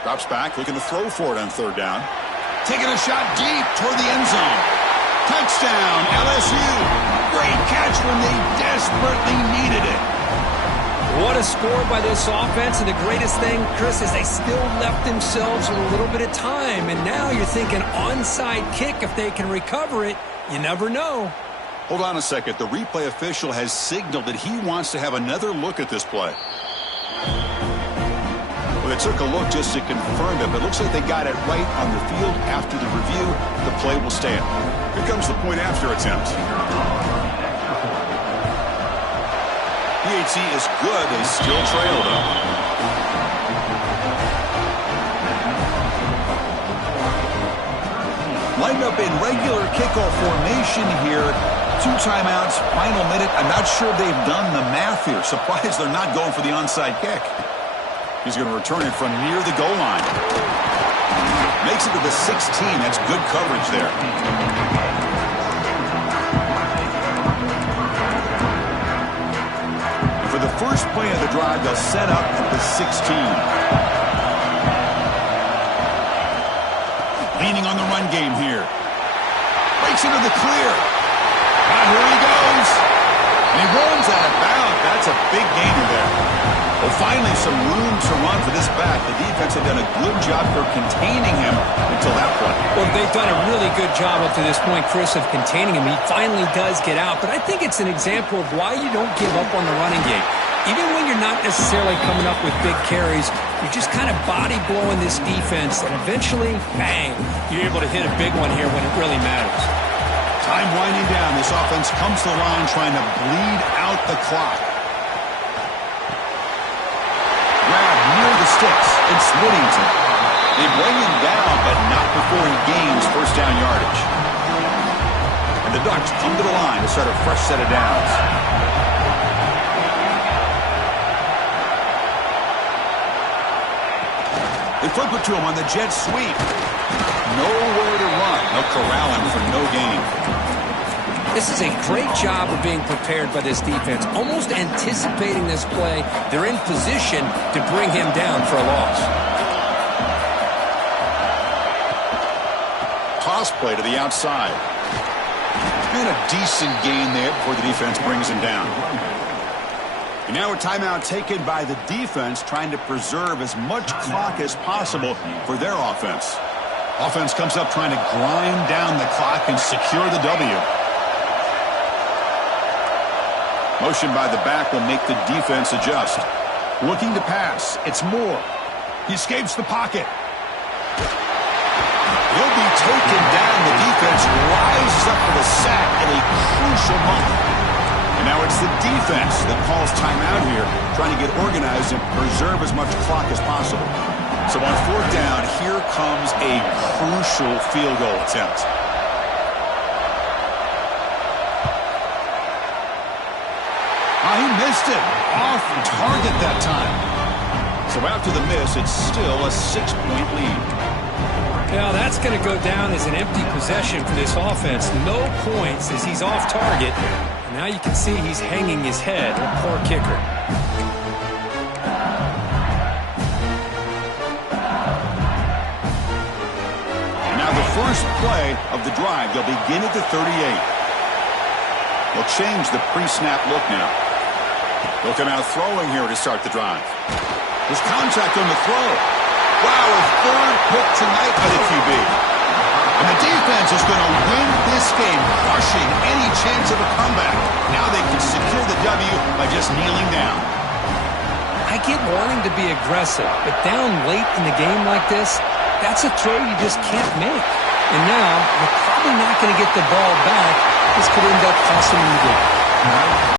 Drops back, looking to throw for it on third down. Taking a shot deep toward the end zone. Touchdown, LSU. Great catch when they desperately needed it. What a score by this offense, and the greatest thing, Chris, is they still left themselves with a little bit of time, and now you're thinking onside kick if they can recover it. You never know. Hold on a second. The replay official has signaled that he wants to have another look at this play. Well, they took a look just to confirm it, but it looks like they got it right on the field. After the review, the play will stand. Here comes the point after attempt. PHC is good. They still trail, though. Lined up in regular kickoff formation here. 2 timeouts, final minute. I'm not sure they've done the math here. Surprised they're not going for the onside kick. He's going to return it from near the goal line. Makes it to the 16. That's good coverage there. And for the first play of the drive, they'll set up at the 16. Leaning on the run game here. Breaks into the clear. And here he goes. And he runs out of bounds. That's a big gainer there. Well, finally, some room to run for this back. The defense had done a good job for containing him until that point. Well, they've done a really good job up to this point, Chris, of containing him. He finally does get out. But I think it's an example of why you don't give up on the running game. Even when you're not necessarily coming up with big carries, you're just kind of body blowing this defense. And eventually, bang, you're able to hit a big one here when it really matters. Time winding down. This offense comes to the line trying to bleed out the clock. Grab near the sticks. It's Whittington. They bring him down, but not before he gains first down yardage. And the Ducks come to the line to start a fresh set of downs. They flip it to him on the jet sweep. Nowhere to run. They'll corral him for no gain. This is a great job of being prepared by this defense. Almost anticipating this play, they're in position to bring him down for a loss. Toss play to the outside. And a decent gain there before the defense brings him down. And now a timeout taken by the defense, trying to preserve as much clock as possible for their offense. Offense comes up trying to grind down the clock and secure the W. Motion by the back will make the defense adjust. Looking to pass. It's Moore. He escapes the pocket. He'll be taken down. The defense rises up for the sack at a crucial moment. And now it's the defense that calls timeout here, trying to get organized and preserve as much clock as possible. So on fourth down, here comes a crucial field goal attempt. He missed it. Off target that time. So after the miss, it's still a 6-point lead. Now that's going to go down as an empty possession for this offense. No points as he's off target. And now you can see he's hanging his head. A poor kicker. Now the first play of the drive, they'll begin at the 38. They'll change the pre-snap look now. They'll come out throwing here to start the drive. There's contact on the throw. Wow, a third pick tonight by the QB. And the defense is going to win this game, crushing any chance of a comeback. Now they can secure the W by just kneeling down. I get wanting to be aggressive, but down late in the game like this, that's a throw you just can't make. And now, you're probably not going to get the ball back. This could end up costing you the game.